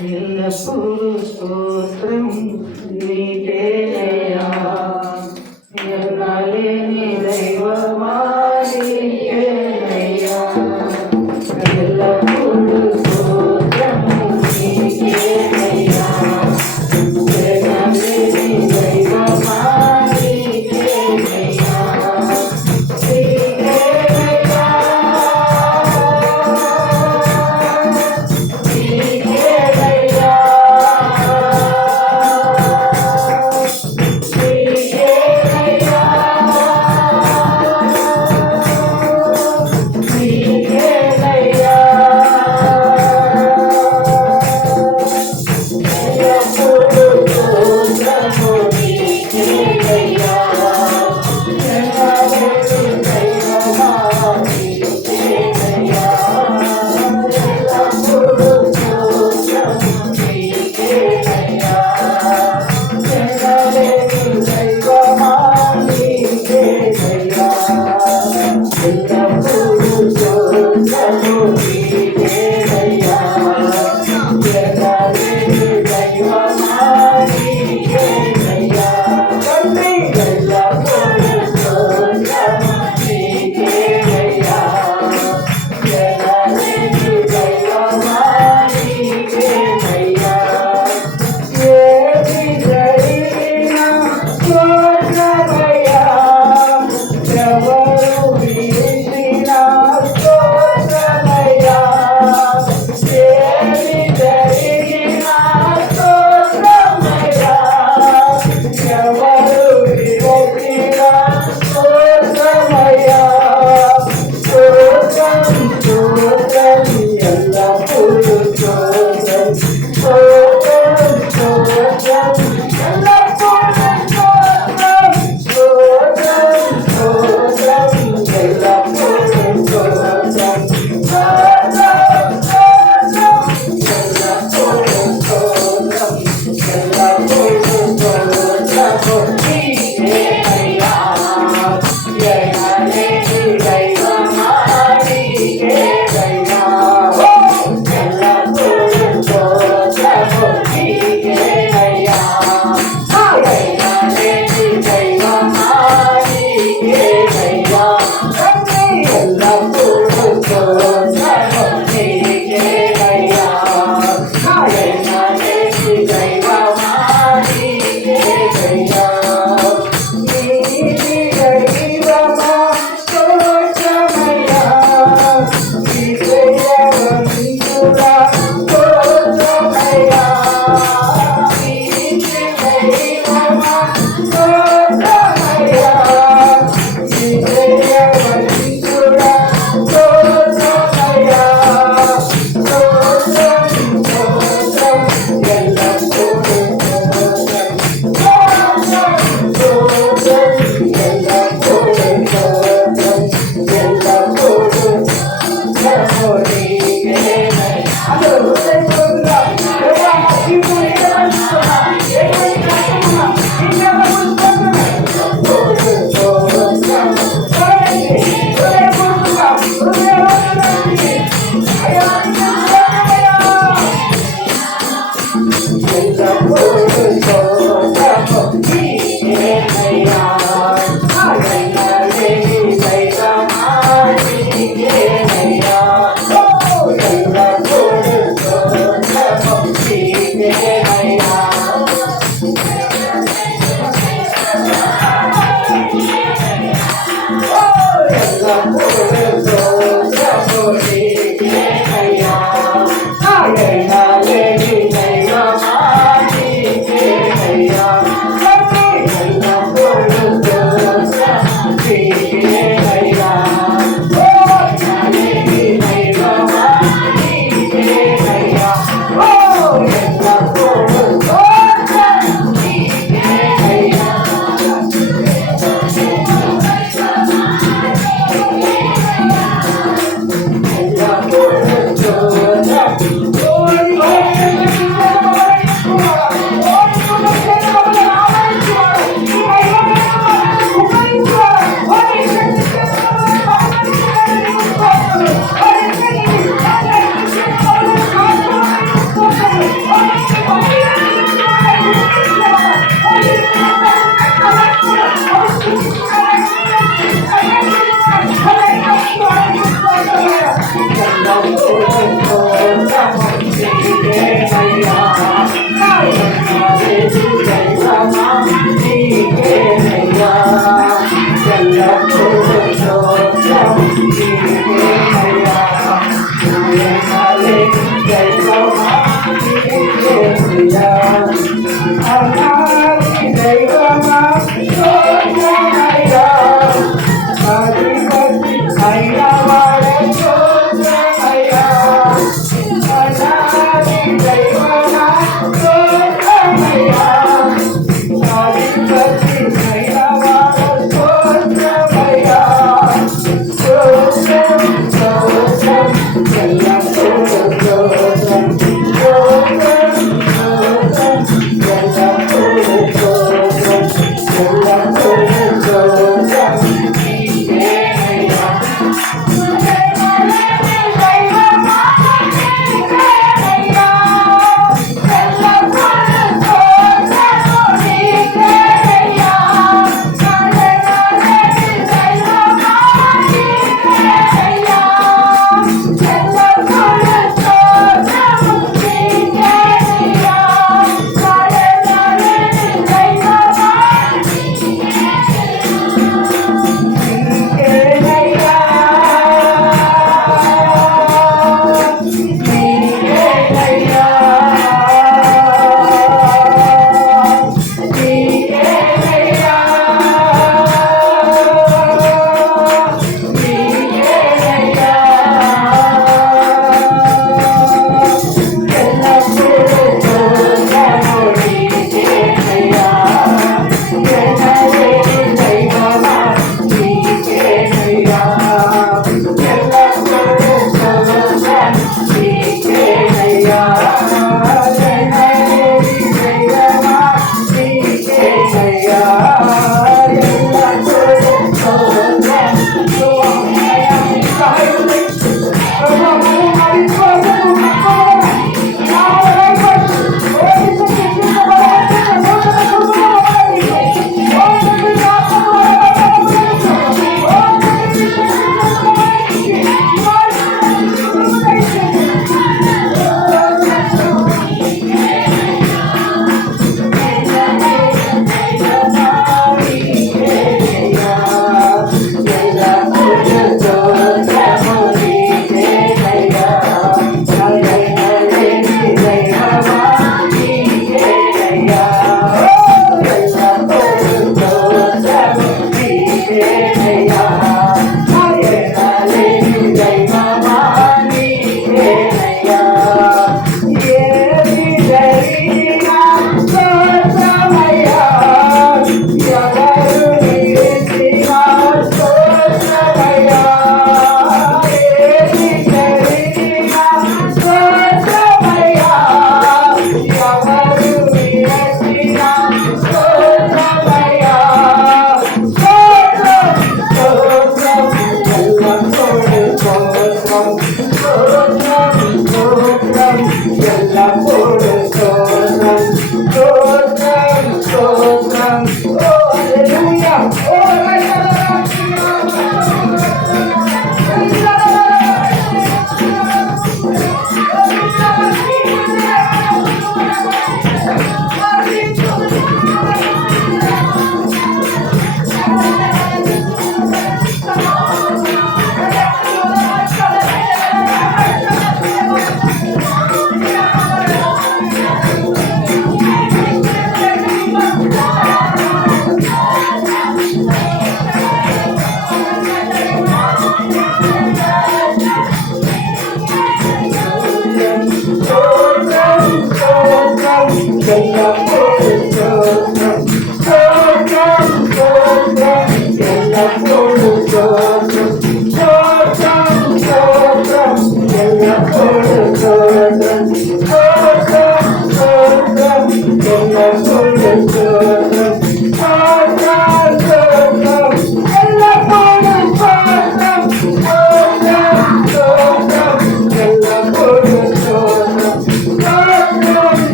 ఎల్లప్పుడూ స్తోత్రం నీకేనయ్యా, ఎన్నలేని దైవమా నీకేనయ్యా, ఎల్లప్పుడూ స్తోత్రం నీకేనయ్యా, ఎన్నలేని దైవమా నీకేనయ్యా,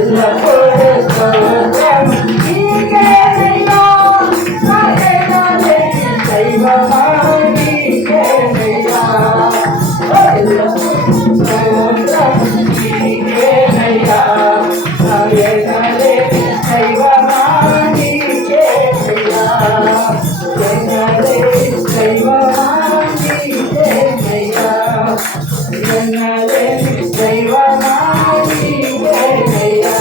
ఎల్లప్పుడూ స్తోత్రం నీకేనయ్యా నాకేనాలేని దైవమా నీకేనయ్యా ఎల్లప్పుడూ స్తోత్రం నీకేనయ్యా నాకేనాలేని దైవమా నీకేనయ్యా ఎన్నలేని దైవమా నీకేనయ్యా ఎన్నలేని దైవమా నీకేనయ్యా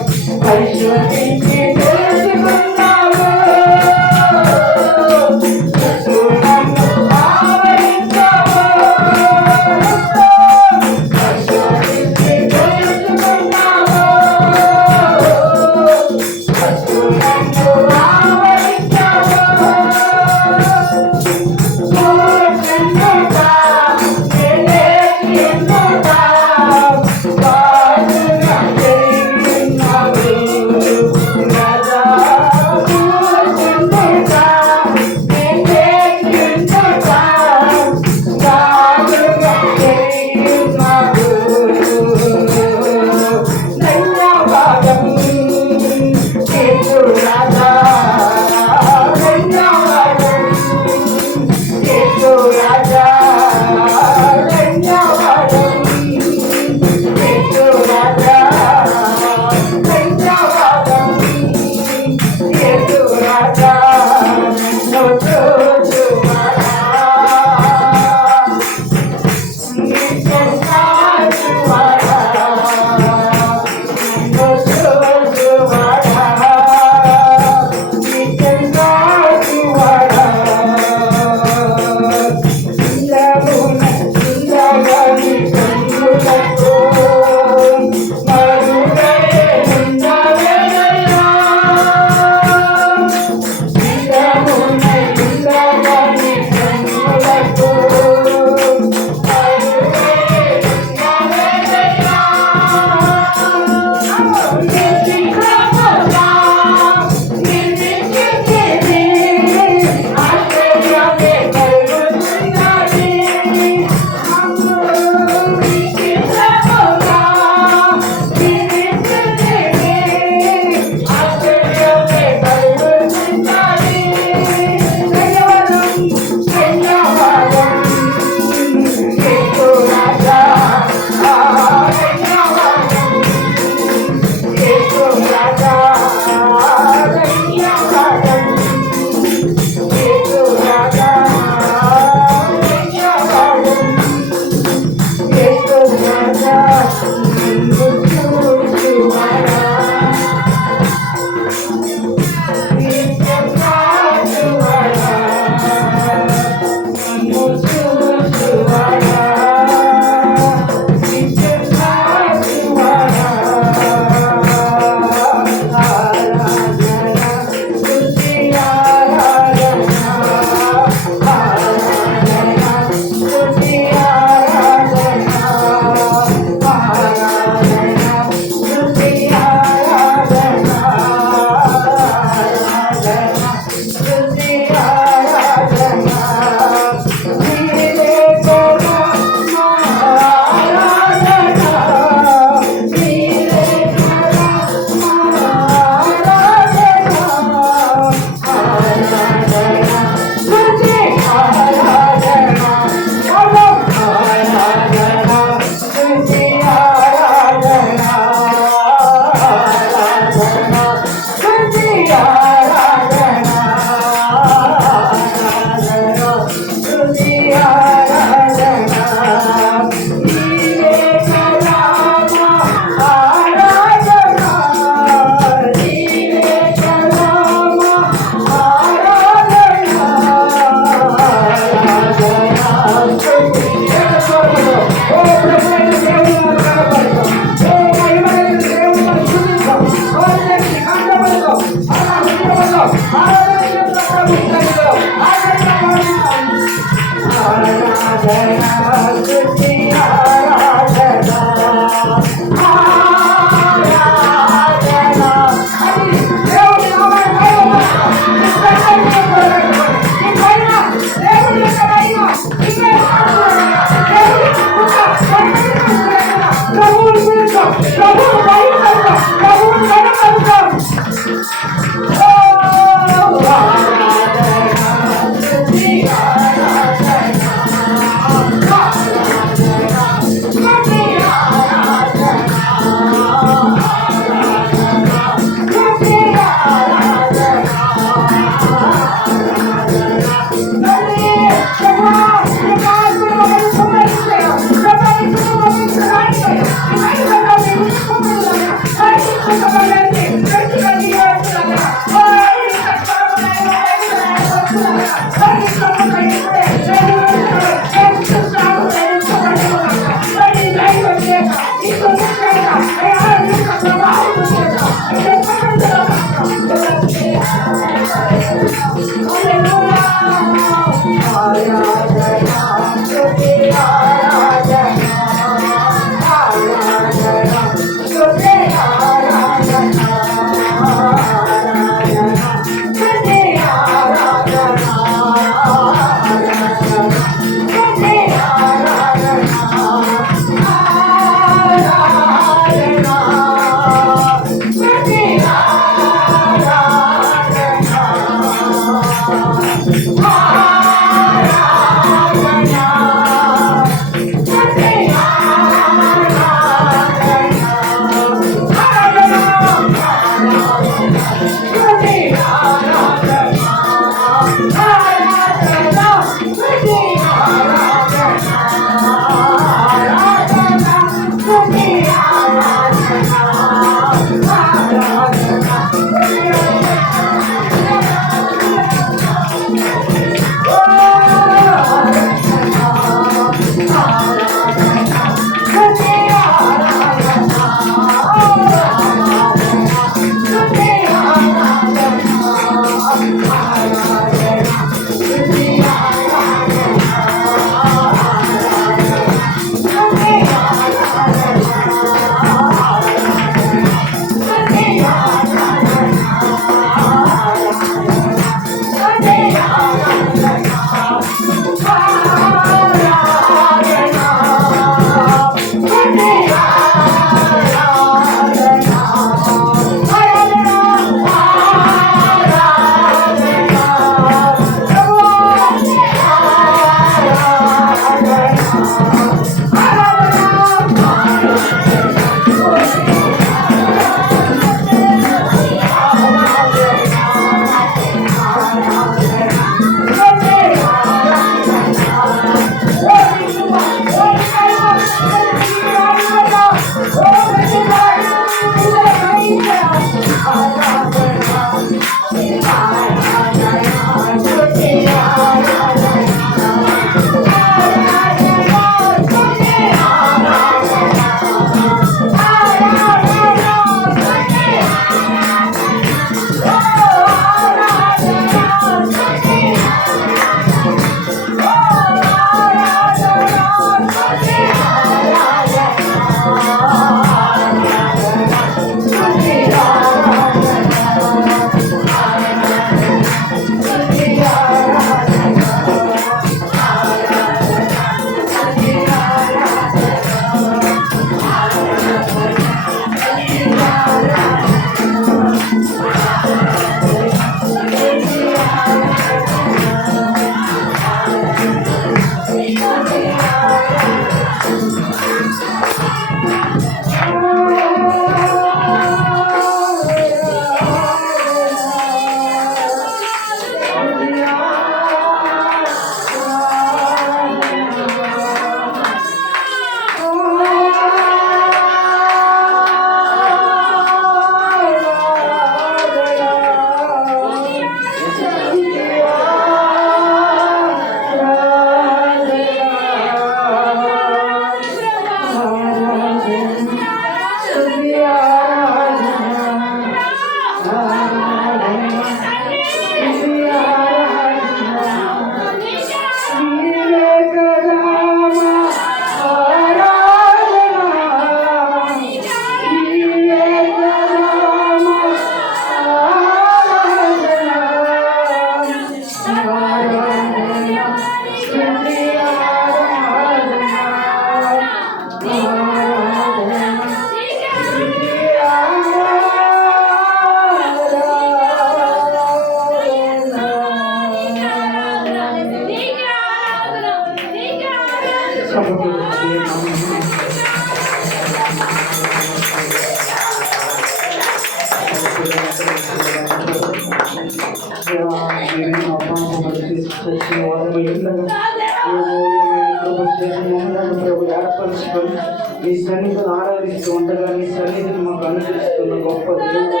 ఏర్పరచుకొని నీ సన్నిధిని ఆరాధిస్తూ ఉండగా నీ సన్నిధిని మాకు అనుగ్రహిస్తున్న గొప్ప దేవుడు.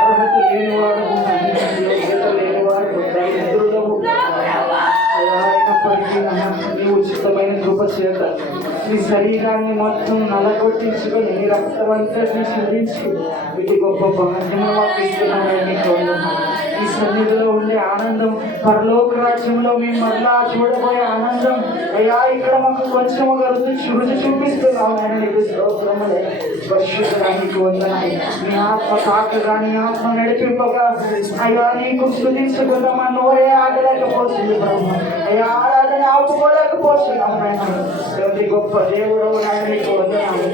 అర్హత లేనివాడు, యోగ్యత లేనివాడు, దరిద్రుడవు అయినప్పటికీ నీ ఉచితమైన కృప చేత నీ శరీరాన్ని మొత్తం నలగొట్టించుకొని నీ రక్తం అంతటిని చిందించుకుని వీటి గొప్ప భాగ్యము మాకు ఇస్తున్నామని ఈ సన్నిధిలో ఉండే ఆనందం, పరలోక రాజ్యంలో మేము మరలా చూడబోయే ఆనందం అయ్యా ఇక్కడ మాకు కొంచెముగా రుచి చూపిస్తున్నాం. ఆయన నీకు స్తోత్రములే. పరిశుద్ధానికి వందనాలు. నీ ఆత్మ తాకగా నీ ఆత్మ నడిపింపగా అయ్యా నీకు స్తుతించకుండా మా నోరే ఆగలేకపోతుంది బ్రహ్మ. అయ్యా ఆరాధన ఆపుకోలేకపోతున్నాం. ఆయన గొప్ప దేవుడు ఆయన నీకు వందనాలు.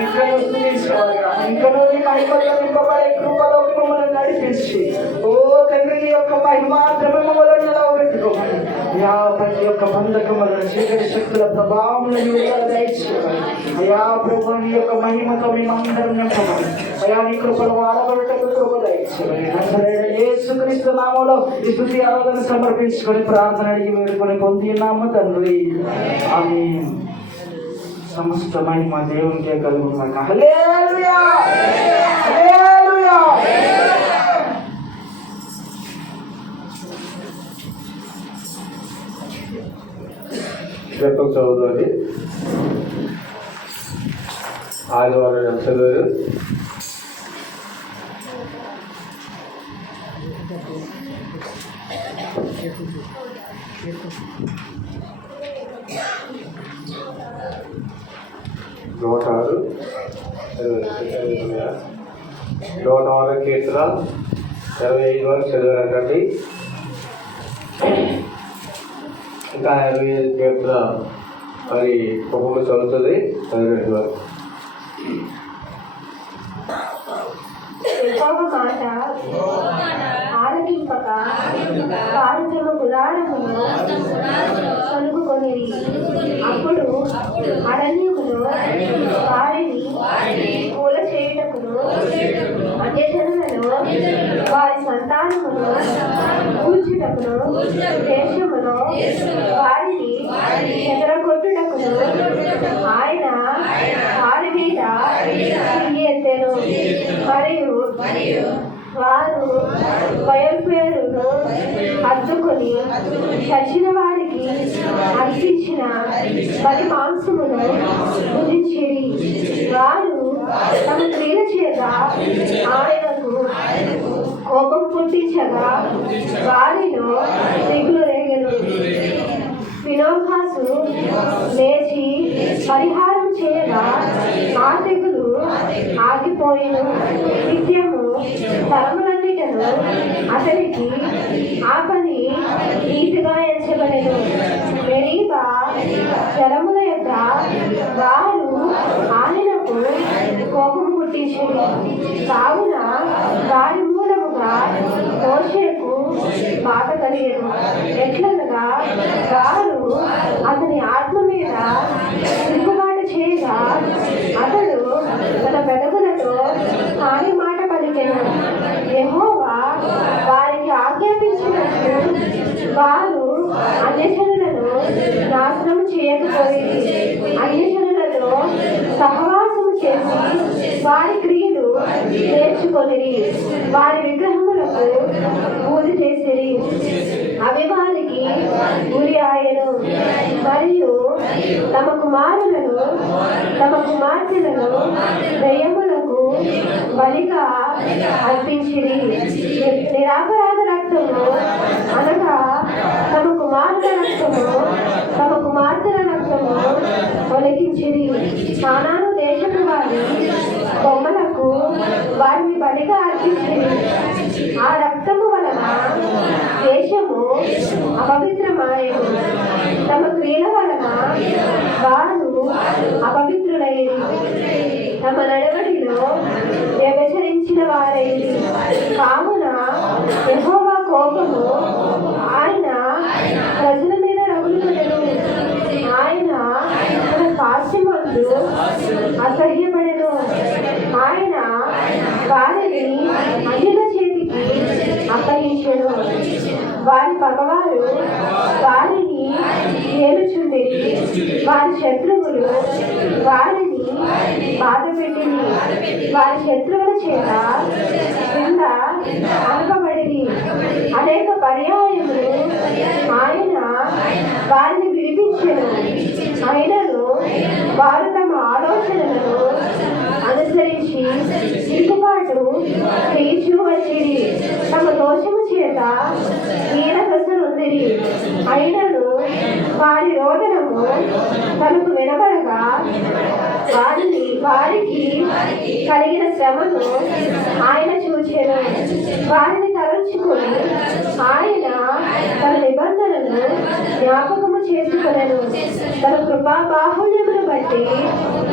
ఇంకా స్తుతించగలగా ఇంకా నీ మహిమలో నింపబడే కృపలోకి మమ్మల్ని నడిపించి ఓ తండ్రి నీ యొక్క మహిమాత్రమే మమ్మల్ని నిలవబెట్టుకోమని అయ్యా ప్రతి ఒక్క బంధకములను చీకటి శక్తుల ప్రభావం దయచేయమని అయ్యా ప్రభు నీ యొక్క మహిమతో మేమందరం నింపమని అయ్యా నీ కృపను వాడబడటకు కృప దయచేయమని నజరేయుడైన యేసుక్రీస్తు నామములో ఈ స్తుతి ఆరాధన సమర్పించుకొని ప్రార్థన అడిగి వేడుకొని పొందినాము తండ్రి. ఆమేన్. సమస్త మహిమ దేవునికే కలుగుగాక. హల్లెలూయా హల్లెలూయా. రేపు చదువుతుంది ఆదివారం చదువు నూట 106 కీర్తన 25 వరకు చదివారండి. ఇంకా 25 కీర్తన మరి ఒక్కొక్క చదువుతుంది 12 వరకు. మాట ఆలకింపక వారు తమ గుడారమును కలుగుకొని అప్పుడు అరణ్యములో వారిని పూల చేయుటకును అన్యజనులను వారి సంతానమును కూర్చుటకును దేశములో వారిని చెదరగొట్టుటకును ఆయన వారి మీద ఎత్తెను. మరియు వారు బయలుపేరును హత్తుకొని చచ్చిన వారికి అర్పించిన బలి మాంసమును భుజించిరి. వారు తమ క్రియల చేత ఆయనకు కోపం పుట్టించగా వారిలో తెగులు రేగెను. ఫినోహాసు లేచి పరిహారం చేయగా ఆ తెగులు ఆగిపోయిను. నిత్యము తరములన్నిటను అతనికి ఆ పని నీతిగా ఎంచబడెను. మెరీబా జలముల యొక్క వారు ఆయనకు కోపం పుట్టించింది. కావున వారి మూలముగా మోషేకు బాధ కలిగెను. ఎట్లనగా వారు అతని ఆత్మ మీద తిరుగుబాటు చేయగా అతడు తన పెదవులతో హాని మాట పలికెను. యెహోవా వారికి ఆజ్ఞాపించినట్లు వారు అన్యజనులను నాశనం చేయకపోయింది. అన్యజనులతో సహవాసము చేసి వారి క్రియలు నేర్చుకొనిరి. వారి విగ్రహములకు పూజ చేసిరి. అవి వారికి గురి ఆయను. మరియు తమ కుమారులను తమ కుమార్తెలను దయ్యములకు బలిగా అర్పించిరి. నిరాపరాధ రక్తము అనగా తమ కుమారుల రక్తము తమ కుమార్తెల రక్తము ఒలికించిరి. కానాను దేశపు వారి బొమ్మలకు వారిని బలిగా అర్పించిరి. ఆ రక్తము వలన దేశము అపవిత్రమాయను. తమ క్రియల వలన వారు అపవిత్రులైరి. తమ నడవడిలో వ్యభిచరించిన వారైరి. కావున యెహోవా కోపము ఆయన ప్రజల మీద రగులుకొనెను. ఆయన తన కాస్యమందు అసహ్యపడెను. ఆయన వారిని అన్యుల చేతికి అప్పగించెను. వారి పగవారు వారిని ఏలుచుండిరి. వారి శత్రువులు వారిని బాధ పెట్టింది. వారి శత్రువుల చేత కింద అనపబడి అనేక పర్యాయములు ఆయన వారిని విడిపించెను. అయినను వారు తమ ఆలోచనలను అనుసరించి సిగ్గుపాటు చేయించు వచ్చిరి. తమ దోషము చేత నీరదొసరుందిరి. అయినను వారి రోదనము తనకు వినబడగా వారికి కలిగిన శ్రమను ఆయన చూచెను. వారిని తలంచుకొని ఆయన తన నిబంధనను జ్ఞాపకము చేసుకొనెను. తన కృపా బాహుళ్యమును బట్టి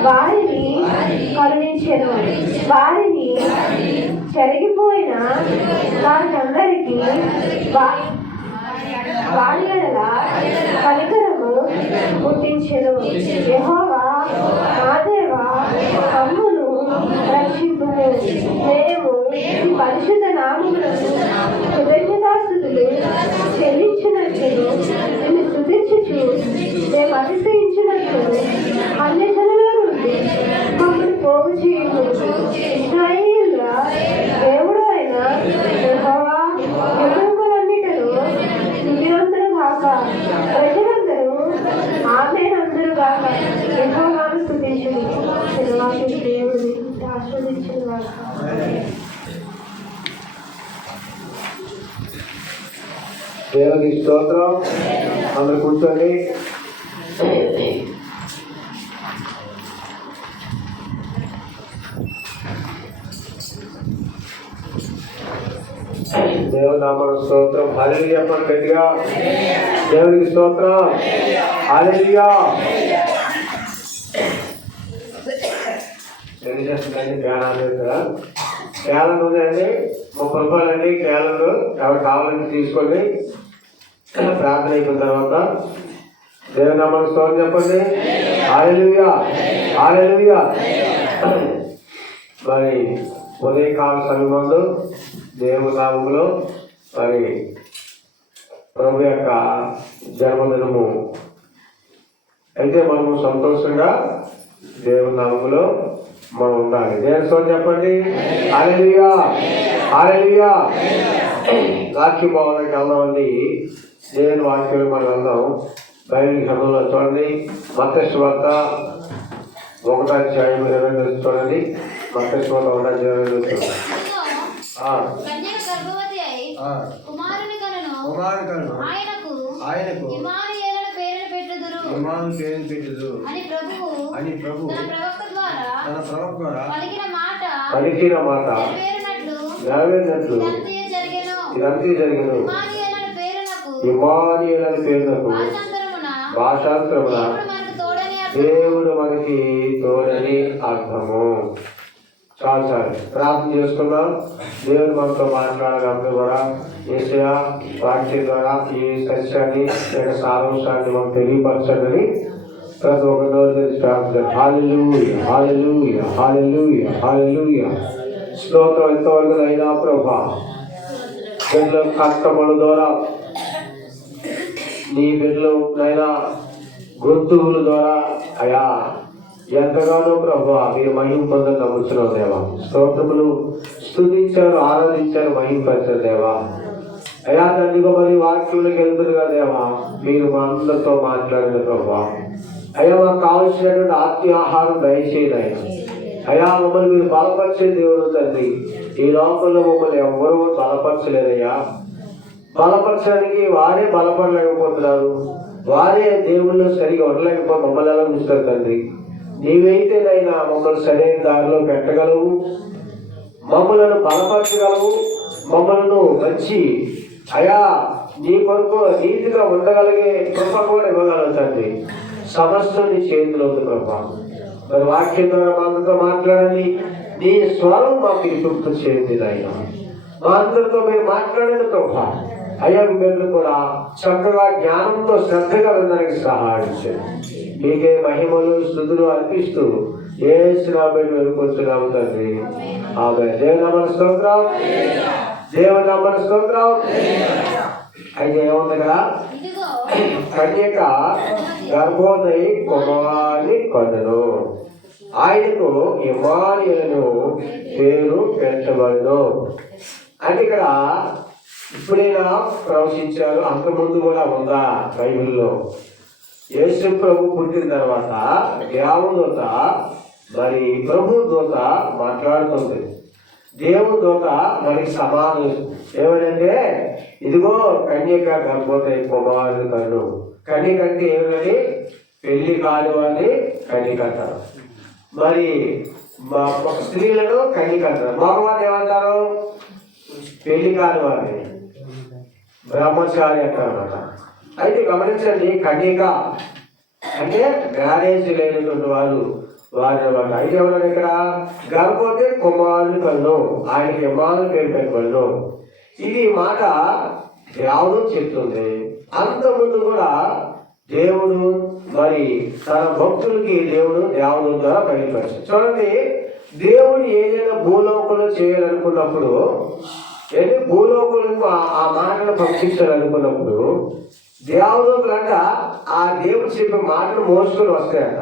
వారిని కరుణించెను. వారిని చెరిగిపోయిన వారందరికీ వారి ఎడల కనికరము పుట్టించెను. యెహోవా మా దేవా, మమ్మును రక్షింపుము. మేము ఈ పరిశుద్ధ నామమునకు కృతజ్ఞతాస్తుతులు చెల్లించినట్లు నిన్ను స్తుతించుచు మేము అతిశయించినట్లు అన్ని జనుల నుండి మమ్మల్ని పోగు చేయము. ఇశ్రాయేలుల దేవుడు అయిన యెహోవా యుగములన్నిటిలో స్తుతినందురు గాక. ప్రజలందరూ ఆమేనందురు గాక. యెహోవాను స్తుతించుడి. శిలవాకి దేవుడు ఆస్వాదించును గాక. దేవునికి స్తోత్రం. అందరు కూర్చోండి. దేవుని నామమున స్తోత్రం. హల్లెలూయా చెప్పండి గట్టిగా. దేవునికి స్తోత్రం. హల్లెలూయా. ఎన్ని చేస్తుందండి క్యాలెండర్ కదా? క్యాలెండర్ ఉందండి, 30 రూపాయలండి క్యాలెండర్. ఎవరు కావాలంటే తీసుకోండి. ప్రార్థన అయిపోయిన తర్వాత దేవుని నామమున స్తోత్రం చెప్పండి. హల్లెలూయా, హల్లెలూయా. మరి ఉదయకాల సమయంలో దేవుని నామములో మరి ప్రభు యొక్క జన్మదినము అయితే మనము సంతోషంగా దేవుని నామములో మనం ఉండాలి. దేవుని స్తోత్రం చెప్పండి. హల్లెలూయా, హల్లెలూయా. వాక్య భవనానికి వెళ్దామండి. దేవుని వాక్యం మనం వెళ్దాం. బైబిల్ గ్రంథంలో చూడండి, మత్తయి సువార్త 1:20 చూడండి. మత్తయి సువార్త 1:20 చూడండి. ఆయనకు ఇమ్మానుయేలు పేరును పెట్టుదురు అని ప్రభువు తన ప్రవక్త ద్వారా పలికిన మాట నెరవేరినట్లు ఇదంతా జరిగెను. ఇమ్మానుయేలు పేరునకు భాషాంతరమున దేవుడు మనకి తోడని అర్థము. చాలు ప్రార్థన చేసుకుందాం. దేవుడు మనతో మాట్లాడాలి ద్వారా యేసయ్య వాక్యం ద్వారా ఈ సత్యాన్ని సారాంశాన్ని మనం తెలియపరచండి. ప్రతి ఒక్కరిలో ప్రార్థన. హల్లెలూయా, హల్లెలూయా, హల్లెలూయా, హల్లెలూయా. స్తోత్రం. ఎంతవరకు అయినా ప్రభా బిడ్డల కష్టముల ద్వారా నీ బిడ్డలు నైనా గుర్తువుల ద్వారా అయా ఎంతగానో ప్రభు మీరు మహిమ పొందని నమ్ముతున్నావు దేవా. స్తోత్రములు స్తుతించారు, ఆరాధించారు, మహిమపరిచారు దేవా. అయా తండ్రిగా మరి వాక్యంలోకి వెళ్తుందిగా దేవా, మీరు మా అందరితో మాట్లాడిన ప్రభు. అయ్యా మాకు కావలసినటువంటి ఆత్మీయ ఆహారం దయచేయండి. అయా మమ్మల్ని మీరు బలపరిచే దేవుడు తండ్రి. ఈ లోకంలో మమ్మల్ని ఎవరు బలపరచలేదయ్యా. బలపరచడానికి వారే బలపడలేకపోతున్నారు. వారే దేవుళ్ళు సరిగా ఉండలేకపోతే మమ్మల్ని ఎలా ఉంచుతారు తండ్రి. నీవైతేనైనా మమ్మల్ని సరైన దారిలో పెట్టగలవు, మమ్మలను బలపరచగలవు, మమ్మల్ని మంచి అయా నీ కొరకు నీతిగా ఉండగలిగే కృప కూడా ఇవ్వగలవు తండ్రి. సమస్తం నీ చేతిలో ఉంది ప్రభా. మరి వాక్యం ద్వారా మాతో మాట్లాడండి. నీ స్వరం మాకు విముక్తి చేయండి నాయన. మా అందరితో మీరు మాట్లాడండి ప్రభా. అయ్యా బిడ్డలు కూడా చక్కగా జ్ఞానంతో శ్రద్ధగా ఉండడానికి సహాయించండి. మీకే మహిమలు స్తుతులు అర్పిస్తూ యేసు నామమున వేడుకొంచున్నాము తండ్రి. ఆమేన్. దేవుని నామమున స్తోత్రం, దేవుని నామమున స్తోత్రం. అయితే ఏముంది కదా, కన్యక గర్భోదయ కుమారుని కన్నును. ఆయనకు ఇమ్మానుయేలు పేరు పెట్టబడును. అంటే ఇక్కడ ఇప్పుడైనా ప్రవశించారు, అంతకుముందు కూడా ఉందా బైబిల్లో? యేసు ప్రభు పుట్టిన తర్వాత దేవుని దూత మరి ప్రభు దూత మాట్లాడుతుంది. దేవుని దూత మనకి సమానం ఏమనంటే, ఇదిగో కన్యక గర్భవతి కుమారుడు కన్ను. కన్యక అంటే ఏమిటని? పెళ్లి కాదు అని కన్యక అంటారు. మరి స్త్రీలను కన్యక అంటారు. మగవాళ్ళు ఏమంటారు? పెళ్లి కాదు అని బ్రహ్మచారి అంటారు అన్నమాట. అయితే గమనించండి, కన్యక అంటే మ్యారేజ్ లేనటువంటి వారు అనమాట. అయితే ఎవరు ఇక్కడ? గర్భవతి కుమారుడు కన్ను, ఆయనకి ఇమ్మానుయేలు పేరు పెట్టబడును. ఇది మాట దేవుడు చెప్తుంది. అంతకుముందు కూడా దేవుడు మరి తన భక్తులకి దేవుడు ద్వారా బయలుపరిచాడు. చూడండి, దేవుడు ఏదైనా భూలోకంలో చేయాలనుకున్నప్పుడు, ఏదైనా భూలోకంలో ఆ మాటను పంపించాలనుకున్నప్పుడు దేవుడులంట ఆ దేవుడు చెప్పే మాటను మోసుకొని వస్తాయంట.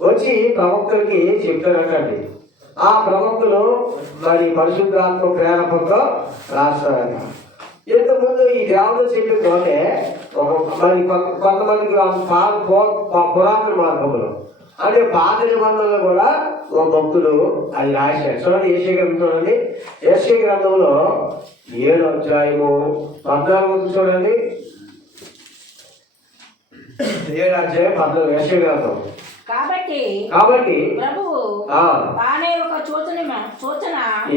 వచ్చి ప్రవక్తలకి చెప్తారంటండి. ఆ ప్రవక్తలు మరి పరిశుద్ధాత్మ ప్రేరణతో రాస్తారంట. ఇంతకుముందు ఈ దేవుడు చెప్పినతోనే మరి కొంతమందికి పురాతన మార్గంలో అంటే పాత నిబంధనలు కూడా ఒక భక్తులు అది రాశారు. చూడండి, యెషయా గ్రంథం చూడండి. యెషయా గ్రంథంలో 7వ అధ్యాయము 14 చూడండి. 7వ అధ్యాయం 14 యెషయా గ్రంథం. కాబట్టి ప్రభువు తానే ఒక సూచన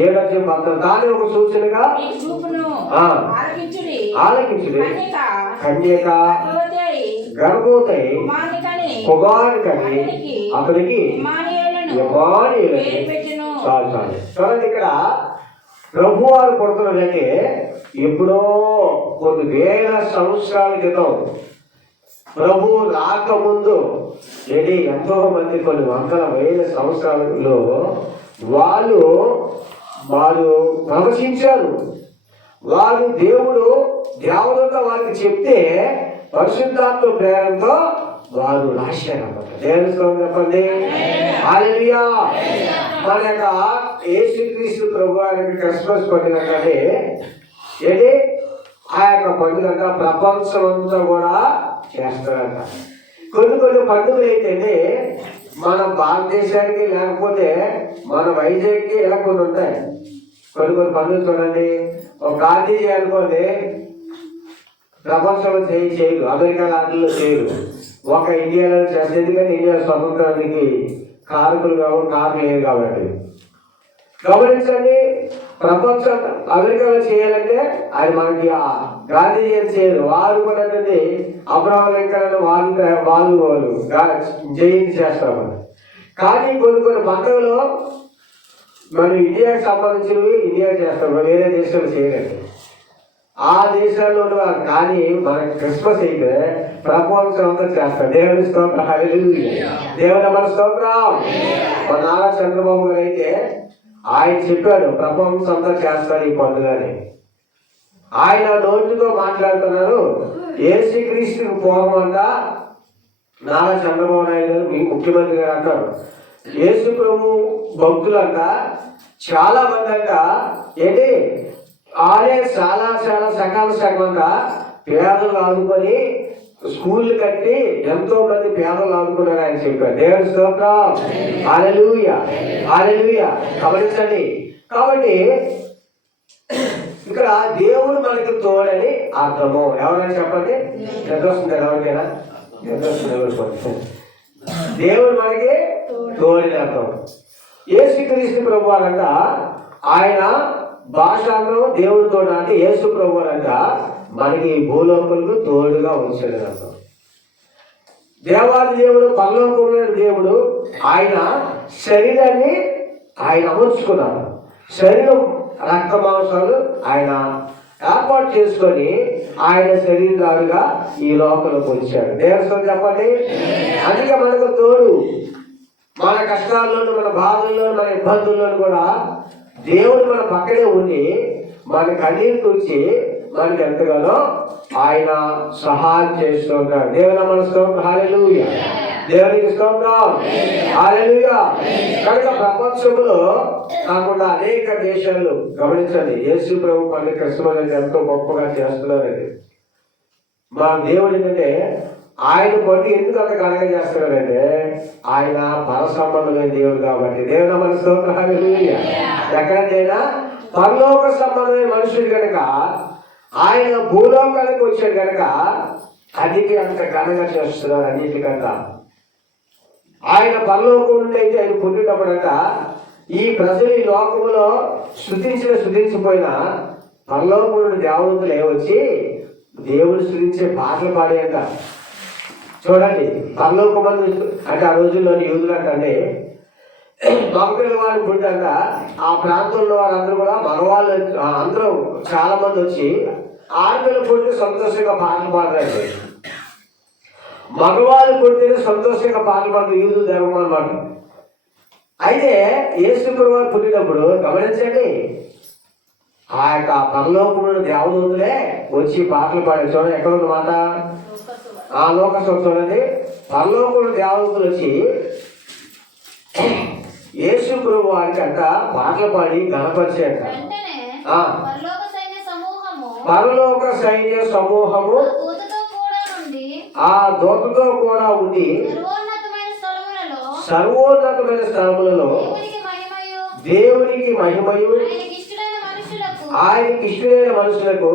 7వ అధ్యాయం 14 తానే ఒక సూచనగా మీకు చూపును. ఆలకించుడి. కన్యక గర్భవతి కుమారుని కని అతనికి ఇమ్మానుయేలు చాలు. చూడండి, ఇక్కడ ప్రభు వారు పుడుతున్నదంటే ఎప్పుడో కొన్ని వేల సంవత్సరాల క్రితం ప్రభు రాకముందు ఎంతో మంది కొన్ని వందల వేల సంవత్సరాలలో వారు ప్రవచించారు. వారు దేవుడితో వారికి చెప్తే పరిశుద్ధాత్మ ప్రేరణతో వారు రాశారన్నమాట. దేవుని స్తోత్రం చెప్పండి. హల్లెలూయా. మన యొక్క యేసుక్రీస్తు ప్రభు వారికి క్రిస్మస్ పండుగ అంటే ఆ యొక్క పండుగ ప్రపంచం అంతా కూడా చేస్తారంట. కొన్ని పండుగలు ఏంటంటే మన భారతదేశానికి లేకపోతే మన వైజాగ్కి ఇలా కొన్ని ఉంటాయి. కొన్ని పండుగలు చూడండి. ఒక గాంధీజీ అనుకోండి ప్రపంచంలో చేయరు, అమెరికా లాంటిలో చేయరు, ఒక ఇండియాలో చేస్తే. ఎందుకంటే ఇండియా స్వతంత్రానికి కారకులు లేరు కాబట్టి. గమనించండి, ప్రపంచం అమెరికాలో చేయాలంటే అది మనకి గాంధీజీ చేయరు. వారు కూడా అబ్రహం లింకన్ వాళ్ళు జయంతి చేస్తారు. కానీ కొన్ని పండుగలు మనం ఇండియాకి సంబంధించినవి ఇండియా చేస్తాం, వేరే దేశాలు చేయలేదు. ఆ దేశాల్లో కానీ మన క్రిస్మస్ అయితే ప్రపంచం అంతా చేస్తారు. దేవుని స్తోత్రం. హల్లెలూయా. దేవుని మన స్తోత్రం. మన నారా చంద్రబాబు గారు అయితే ఆయన చెప్పాడు ప్రపంచం అంతా చేస్తారు ఈ పండుగని. ఆయన నోటితో మాట్లాడుతున్నారు. యేసుక్రీస్తుకు పూర్వమంట నారా చంద్రబాబు నాయుడు గారు మీ ముఖ్యమంత్రి గారు అంటారు. యేసు ప్రభు భక్తులంట చాలా మంది అంట ఆడే చాలా సకాలంగా పేదలు ఆదుకొని స్కూళ్ళు కట్టి ఎంతో మంది పేదలు ఆదుకున్నారు ఆయన చెప్పారు. దేవుని స్తోత్రం. హల్లెలూయా. హల్లెలూయా. గమనించండి. కాబట్టి ఇక్కడ దేవుడు మనకి తోడని అర్థము. ఎవరైనా చెప్పండి. ఎంత వస్తుంది ఎవరికైనా? ఎంత వస్తుంది ఎవరికి? దేవుడు మనకి తోడని అర్థం. యేసుక్రీస్తు ప్రభు అంట ఆయన భాషలో దేవుడు తోడు అంటే యేసు ప్రభు అంట మనకి భూలోకులకు తోడుగా ఉంచాడు అర్థం. దేవాది దేవుడు పరలోకమైన దేవుడు ఆయన శరీరాన్ని ఆయన అమర్చుకున్నాడు. శరీరం రక్త మాంసాలు ఆయన ఏర్పాటు చేసుకొని ఆయన శరీరాలుగా ఈ లోకంలోకి వచ్చాడు. దేవుడు చెప్పండి. అందుకే మనకు తోడు. మన కష్టాల్లోనూ మన బాధల్లోనూ మన ఇబ్బందుల్లోనూ కూడా దేవుడు మన పక్కనే ఉండి మన కన్నీరు తుడిచి మనకి ఎంతగానో ఆయన సహాయం చేస్తూ ఉంటాడు. దేవుని మన స్తోత్రం. హల్లెలూయా. దేవునికి స్తోత్రం. హల్లెలూయా. కనుక ప్రపంచంలో కాకుండా అనేక దేశాలు గమనించండి, యేసు ప్రభు పండుగ క్రిస్మస్ అంటే ఎంతో గొప్పగా చేస్తున్నారండి. మా దేవుడు ఏంటంటే ఆయన పండుగ ఎందుకు అంత ఘనంగా చేస్తున్నారంటే ఆయన పర సంబంధమైన దేవుడు కాబట్టి. దేవుడు మన స్తోత్రం. హల్లెలూయా. ఎక్కడైనా పరలోక సంబంధమైన మనుషుడు కనుక ఆయన భూలోకానికి వచ్చాడు కనుక అన్నిటి అంత ఘనంగా చేస్తున్నారు. అన్నిటికంట ఆయన పరలోకం నుండి అయితే ఆయన పుట్టినప్పుడంట ఈ ప్రజలు ఈ లోకంలో స్తుతించిపోయినా పరలోకం నుండి దేవదూతలు ఏమొచ్చి దేవుడు స్తుతించే పాటలు పాడేయంట. చూడండి, పరలోకం అంటే ఆ రోజుల్లోని యూదులు అంటే మగపిల్ల వాళ్ళు పుట్టాక ఆ ప్రాంతంలో వాళ్ళందరూ కూడా మగవాళ్ళు అందరూ చాలా మంది వచ్చి ఆడపిల్ల పుట్టి సంతోషంగా పాటలు పాడతారు. మగవాళ్ళు పుట్టిన సంతోషంగా పాటలు పాడుతూ యూదులు ధర్మం అన్నమాట. అయితే యేసు ప్రభువు పుట్టినప్పుడు గమనించండి, ఆ యొక్క పరలోకములను దేవదూతలే వచ్చి పాటలు పాడారు. చూడండి ఎక్కడ ఉన్న మాట, ఆ లోకం చూడండి, పరలోకములు దేవదూతలు వచ్చి యేసు ప్రభు వారికి అంట పాటలు పాడి గణపరిచారంట. పరలోక సైన్య సమూహము ఆ దూతతో కూడా ఉండి సర్వోన్నతమైన స్థలములలో దేవునికి మహిమయు ఆయనకి ఇష్టమైన మనుషులకు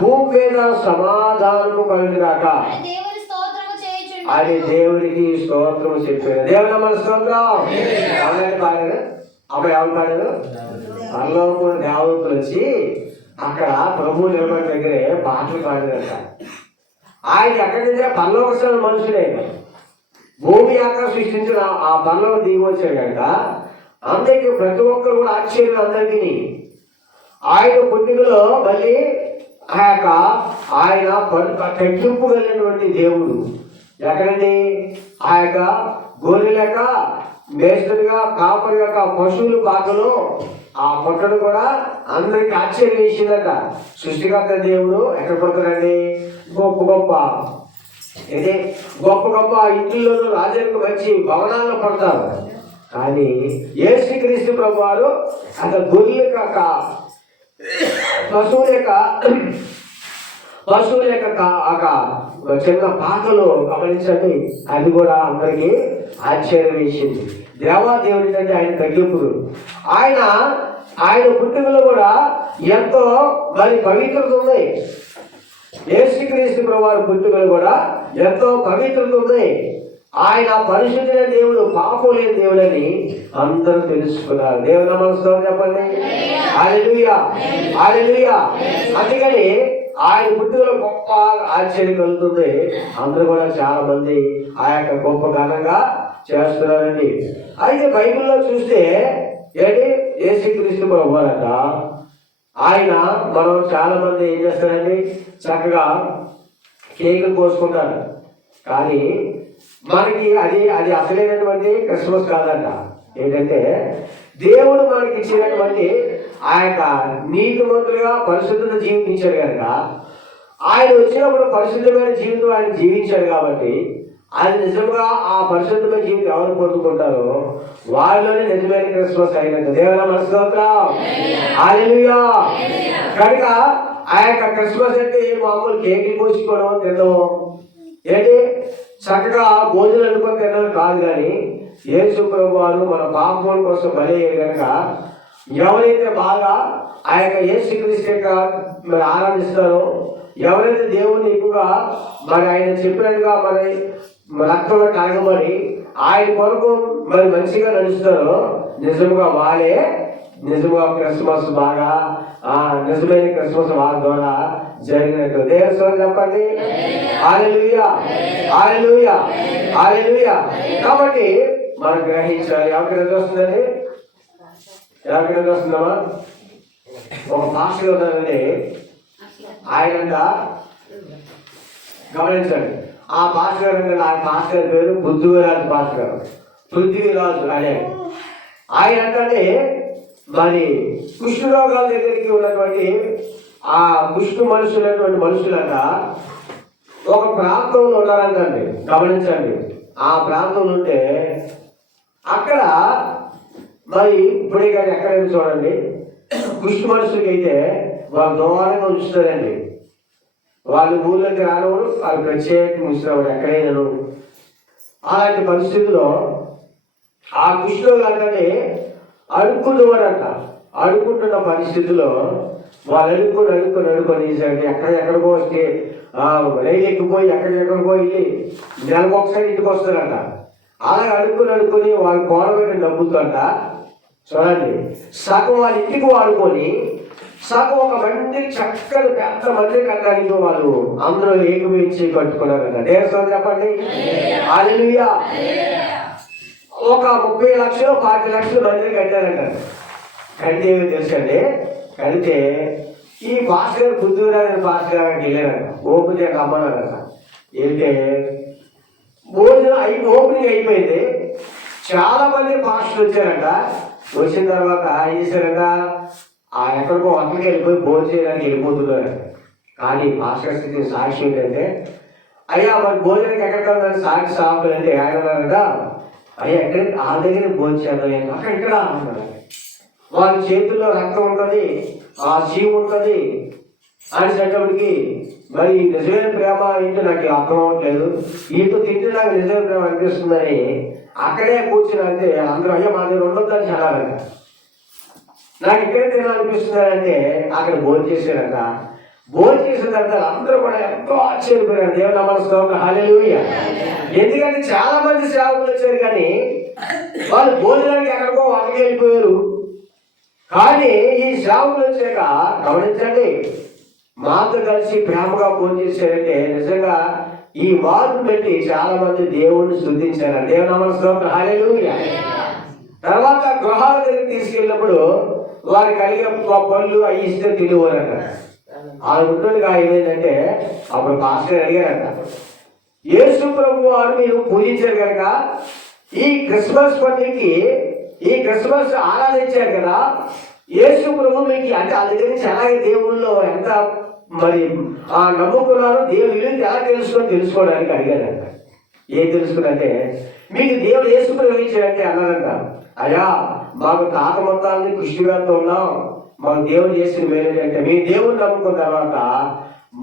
భూమి మీద సమాధానము కలుగుగాక అని దేవుడికి స్తోత్రము చెప్పారు. దేవుడు మన స్తోత్రం. పాడారు అబ్బాయి ఎవరు పాడారు? పరలోకం దేవదూతలు వచ్చి అక్కడ ప్రభు నిలబడి దగ్గరే పాటలు పాడారంట. ఆయన ఎక్కడి నుంచే పరలోక మనుషులే భూమి ఆకాశం సృష్టించిన ఆ పరలోకం దిగి వచ్చాడు కనుక అందరికీ ప్రతి ఒక్కరు కూడా ఆశ్చర్యం. అందరికీ ఆయన పుట్టికలో మళ్ళీ ఆ యొక్క ఆయన తగ్గింపు కలిగినటువంటి దేవుడు ఎక్కడండి? ఆ యొక్క గొర్రె లేక మేస్తుడిగా కాపరి యొక్క పశువులు పాకలో ఆ పొట్టను కూడా అందరికి ఆశ్చర్యం వేసిందట. సృష్టికర్త దేవుడు ఎక్కడ పడుతున్నాడండి? గొప్ప గొప్ప ఇది గొప్ప గొప్ప ఇంట్లోనూ రాజులకు మంచి భవనాల్లో పడతారు. కానీ యేసుక్రీస్తు ప్రభు వారు అక్కడ గొర్రెల యొక్క పశువుల యొక్క చిన్న పాకలు గమనించండి, అది కూడా అందరికీ ఆశ్చర్యం వేసింది. దేవాదేవుడి అంటే ఆయన తగ్గింపుడు. ఆయన పుట్టుకలో కూడా ఎంతో మరి పవిత్రత ఉంది. యేసుక్రీస్తు ప్రభువారి పుట్టుకలు కూడా ఎంతో పవిత్రత ఉంది. ఆయన పరిశుద్ధులైన దేవుడు, పాపం లేని దేవుడని అందరూ తెలుసుకున్నారు. దేవుడు నమస్కారం చెప్పండి. హల్లెలూయా, హల్లెలూయా. అందుకని ఆయన పుట్టుకలో గొప్ప ఆశ్చర్యం కలుగుతుంది. అందరూ కూడా చాలా మంది ఆ యొక్క గొప్ప ఘనంగా చేస్తున్నారండి. అయితే బైబిల్లో చూస్తే ఏంటి, యేసుక్రీస్తు ప్రభువారట ఆయన మనం చాలా మంది ఏం చేస్తారండి, చక్కగా కేకులు కోసుకుంటారు. కానీ మనకి అది అసలైనటువంటి క్రిస్మస్ కాదంట. ఏంటంటే దేవుడు మనకి ఇచ్చినటువంటి ఆ యొక్క నీతిమంతులుగా పరిశుద్ధత జీవించాడు కనుక ఆయన వచ్చినప్పుడు పరిశుద్ధమైన జీవితం ఆయన జీవించాడు కాబట్టి అది నిజంగా ఆ పరిశుద్ధమైన జీవితం ఎవరు పొందుకుంటారో వాళ్ళలోనే నిజమైన క్రిస్మస్ అయినట్టు. దేవుని మనస్తోత్రం. హల్లెలూయా. కనుక ఆ యొక్క క్రిస్మస్ అంటే మామూలు కేకులు కోసుకోవడం తినడం ఏంటి, చక్కగా భోజనం అనుకొని తినడం కాదు. కానీ యేసు ప్రభువారు మన పాపం కోసం బలయ్యారు కనుక ఎవరైతే బాగా ఆ యొక్క యేసుక్రీస్తు యొక్క మరి ఆరాధిస్తారో, ఎవరైతే దేవుని ఎక్కువగా మరి ఆయన చెప్పినట్టుగా మరి రక్తంలో కలగబడి ఆయన కొరకు మరి మంచిగా నడుస్తారో నిజంగా వాళ్ళే నిజంగా క్రిస్మస్ బాగా నిజమైన క్రిస్మస్ వాళ్ళ ద్వారా జరిగినట్టు. దేవుని చెప్పండి. హల్లెలూయా, హల్లెలూయా, హల్లెలూయా. కాబట్టి మనం గ్రహించాలి. ఎవరికి వస్తుందండి? ఎవరికి వస్తుందమ్మా? ఒక పాస్టర్ ఉన్నారండి, ఆయన గమనించండి. ఆ పాస్టర్ గారు ఆ పాస్టర్ పేరు పృథ్వీరాజు పాస్టర్. పృథ్వీరాజు అనే ఆయన అంటే మరి కుష్ఠరోగాల దగ్గరికి ఉన్నటువంటి ఆ కుష్ఠ మనుషులైనటువంటి మనుషులంట ఒక ప్రాంతంలో ఉన్నారంటండి, గమనించండి. ఆ ప్రాంతంలో ఉంటే అక్కడ మరి ఇప్పుడే కానీ ఎక్కడైనా చూడండి, కుష్టి మనుషులకి అయితే వాళ్ళు దూరంగా ఉంచుతారండి. వాళ్ళు ఊళ్ళోకి రానవాడు, వాళ్ళు ప్రత్యేకంగా ఉంచుతాడు ఎక్కడైనా. అలాంటి పరిస్థితుల్లో ఆ కుష్టిలో అంటే అడుక్కునేవాడంట. అడుక్కుంటున్న పరిస్థితుల్లో వాళ్ళు అడుక్కొని ఎక్కడికో వస్తే రైలు ఎక్కిపోయి ఎక్కడికో వెళ్ళి నెలకు ఒకసారి ఇంటికి వస్తారంట. అలా అడుక్కొని వాళ్ళు గవర్నమెంట్ డబ్బుతుంట చూడండి, సగం వాళ్ళ ఇంటికి వాడుకొని సగం ఒక మంది చక్కని పెద్ద మందిరి కట్టడానికి వాళ్ళు అందరూ ఏకమించి కట్టుకున్నారంట. దేవస్థానం చెప్పండి, హల్లెలూయా. ఒక 30 లక్షలు 40 లక్షలు మందిని కట్టారంట. కడితే ఏమో తెలుసండి, కడితే ఈ భాస్కర్ బుద్ధురాని భాస్కరానికి వెళ్ళారంట. ఓపెనింగ్ అమ్మన్నారంట. వెళ్తే ఓపెనింగ్ అయిపోయింది. చాలా మంది పాస్టర్లు వచ్చారంట. వచ్చిన తర్వాత ఏం చేశారంట, ఎక్కడికో వంటకి వెళ్ళిపోయి భోజనం చేయడానికి వెళ్ళిపోతున్నారు. కానీ పాస్టర్ స్థితి సాక్షి ఏంటంటే, అయ్యా మరి భోజనానికి ఎక్కడికి సాక్షి సాగుతుంది అంటే ఆయన అన్నారంట, అయ్యా ఎక్కడ ఆ దగ్గర భోజనం చేద్దాం, అక్కడ ఇక్కడ అన్నారు. వాళ్ళ చేతుల్లో రక్తం ఉంటుంది, ఆ చీము ఉంటుంది అనేటప్పటికి మరి నిజమైన ప్రేమ ఏంటో నాకు అర్థం అవ్వట్లేదు, వీటితో తింటే నాకు నిజమైన ప్రేమ అనిపిస్తుందని అక్కడే కూర్చుని అంటే అందరూ అయ్యా మా దగ్గర ఉండొద్దని చెప్పాలంట. నాకు ఇక్కడే తినాలనిపిస్తుంది అంటే అక్కడ భోజనం చేశారంట. భోజనం చేసిన తర్వాత అందరూ కూడా ఎంతో ఆశ్చర్యపోయారు. దేవుని నామమున హల్లెలూయా. ఎందుకంటే చాలా మంది సేవకులు వచ్చారు కానీ వాళ్ళు భోజనానికి ఎక్కడికో వంటకి వెళ్ళిపోయారు. కానీ ఈ సేవకులు వచ్చాక గమనించండి, మాతో కలిసి ప్రేమగా భోజనం చేశారంటే నిజంగా ఈ మార్పును బట్టి చాలా మంది దేవుణ్ణి స్తుతించారు. దేవుని నామమున హల్లెలూయా. తర్వాత గృహాల దగ్గర తీసుకెళ్ళినప్పుడు వారికి కలిగే పళ్ళు అవి ఇస్తే తినేవారంట. ఆ గుడ్డుగా ఏమైందంటే అప్పుడు పాస్టర్ అడిగారంట, యేసు ప్రభు వారు మీరు పూజించారు కనుక ఈ క్రిస్మస్ పండుగకి ఈ క్రిస్మస్ ఆరాధించారు కదా, యేసు ప్రభు మీకు అంటే ఆ దగ్గర నుంచి అలాగే దేవుళ్ళలో ఎంత మరి నమ్ముకున్నారో దేవుడు ఎలా తెలుసుకోవడానికి అడిగారంట. ఏం తెలుసుకున్నంటే, మీకు దేవుడు యేసు ప్రభు ఇచ్చారంటే అన్నారంట, అయ్యా మాకు తాత మొత్తాన్ని కృష్ణగారితో ఉన్నాం, మాకు దేవుడు చేసిన మేలేంటంటే మీ దేవుడిని నమ్ముకున్న తర్వాత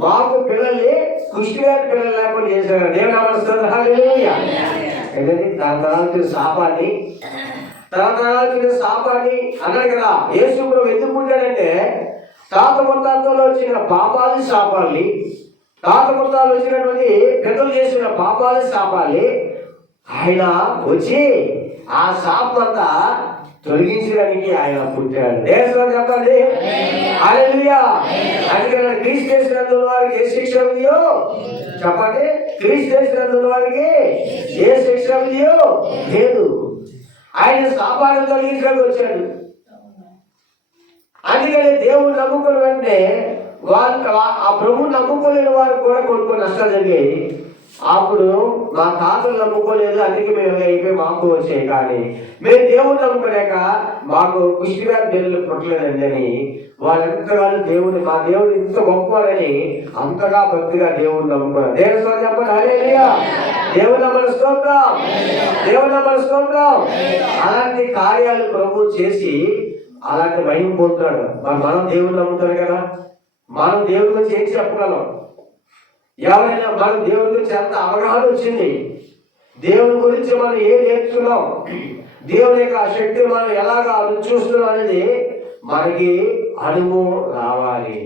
మాకు పిల్లల్ని కృష్ణగారి పిల్లలు లేకుండా చేశారు. దేవుడు నమస్కారం హల్లెలూయా. తరతరాలకి శాపాన్ని అన్నాడు కదా. యేసు ప్రభు ఎందుకు పుట్టాడంటే తాత మొత్తాలతో వచ్చిన పాపాలు శాపాల్ని, తాత మొత్తాలు వచ్చినటువంటి పెద్దలు చేసిన పాపాలు శాపాల్ని ఆయన వచ్చి ఆ శాపంతా తొలగించడానికి ఆయన పుట్టాడు. దేశం చెప్పండి హల్లెలూయా. అందుకని క్రీస్తు చేసినందున వారికి ఏ శిక్ష ఉందో చెప్పండి, క్రీస్తు చేసినందున వారికి ఏ శిక్ష ఉందో లేదు. ఆయన శాపాన్ని తొలగించడానికి వచ్చాడు. అందుకని దేవుడు నమ్ముకున్న వెంటనే వాళ్ళు ఆ ప్రభువు నమ్ముకోలేని వారు కూడా కొన్ని నష్టాలు జరిగాయి. అప్పుడు మా తాతలు నమ్ముకోలేదు, అందుకే మేము అయిపోయి మాకు వచ్చాయి. కానీ మేము దేవుడు నమ్ముకోలేక మాకు కుష్టిగా దేవుళ్ళు పుట్టలేదండి అని వాళ్ళు ఎంతగానో దేవుడు మా దేవుడు ఇంత గొప్పవాడని అంతగా భక్తిగా దేవుడు నమ్ముకున్నారు. దేవుడు చెప్పండి హల్లెలూయా. దేవుడు నమ్మని స్తోత్రం, దేవుడు నమ్మని స్తోత్రం. అలాంటి కార్యాలు ప్రభు చేసి అలాంటి మహిమ పొందుతాడు. మనం దేవుడు నమ్ముతాడు కదా, మనం దేవుడి గురించి ఏం చెప్పగలం? ఎవరైనా మనం దేవుడి గురించి ఎంత అవగాహన వచ్చింది, దేవుడి గురించి మనం ఏం నేర్చుకున్నాం, దేవుని యొక్క శక్తిని మనం ఎలాగా చూస్తున్నాం అనేది మనకి అనుభవం రావాలి.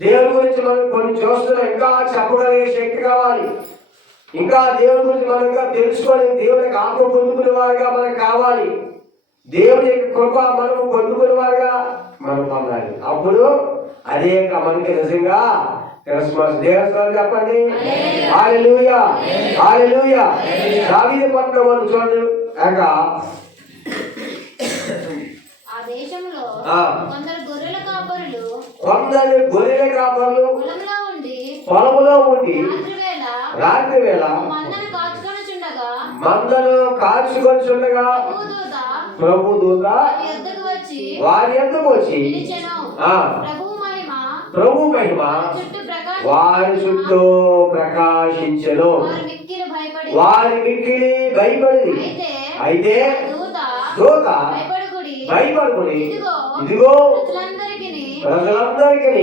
దేవుడి గురించి మనం కొన్ని చూస్తున్నాం, ఇంకా చెప్పగలిగే శక్తి కావాలి. ఇంకా దేవుడి గురించి మనం ఇంకా తెలుసుకొని దేవుని యొక్క ఆత్మ పొందుకునే వారుగా మనకు కావాలి. దేవుని యొక్క కృప మనం పొందుకునే వారుగా మనం పొందాలి. అప్పుడు అదే మనకి నిజంగా క్రిస్మస్. దేవస్థానం చెప్పండి హల్లెలూయా, హల్లెలూయా. దావీదు పట్ల వాళ్ళు చూడండి, కొందరు గొర్రెల కాపరులు పొలంలో ఉండి రాత్రి వేళ మందను కాచుకొచ్చుండగా ప్రభు దూత వారి యొద్దకు వచ్చి ప్రభు మహిమ వారి చుట్టూ ప్రకాశించెను. వారి మిక్కిలి భయపడి అయితే దూత భయపడుకుని ఇదిగో ప్రజలందరికీ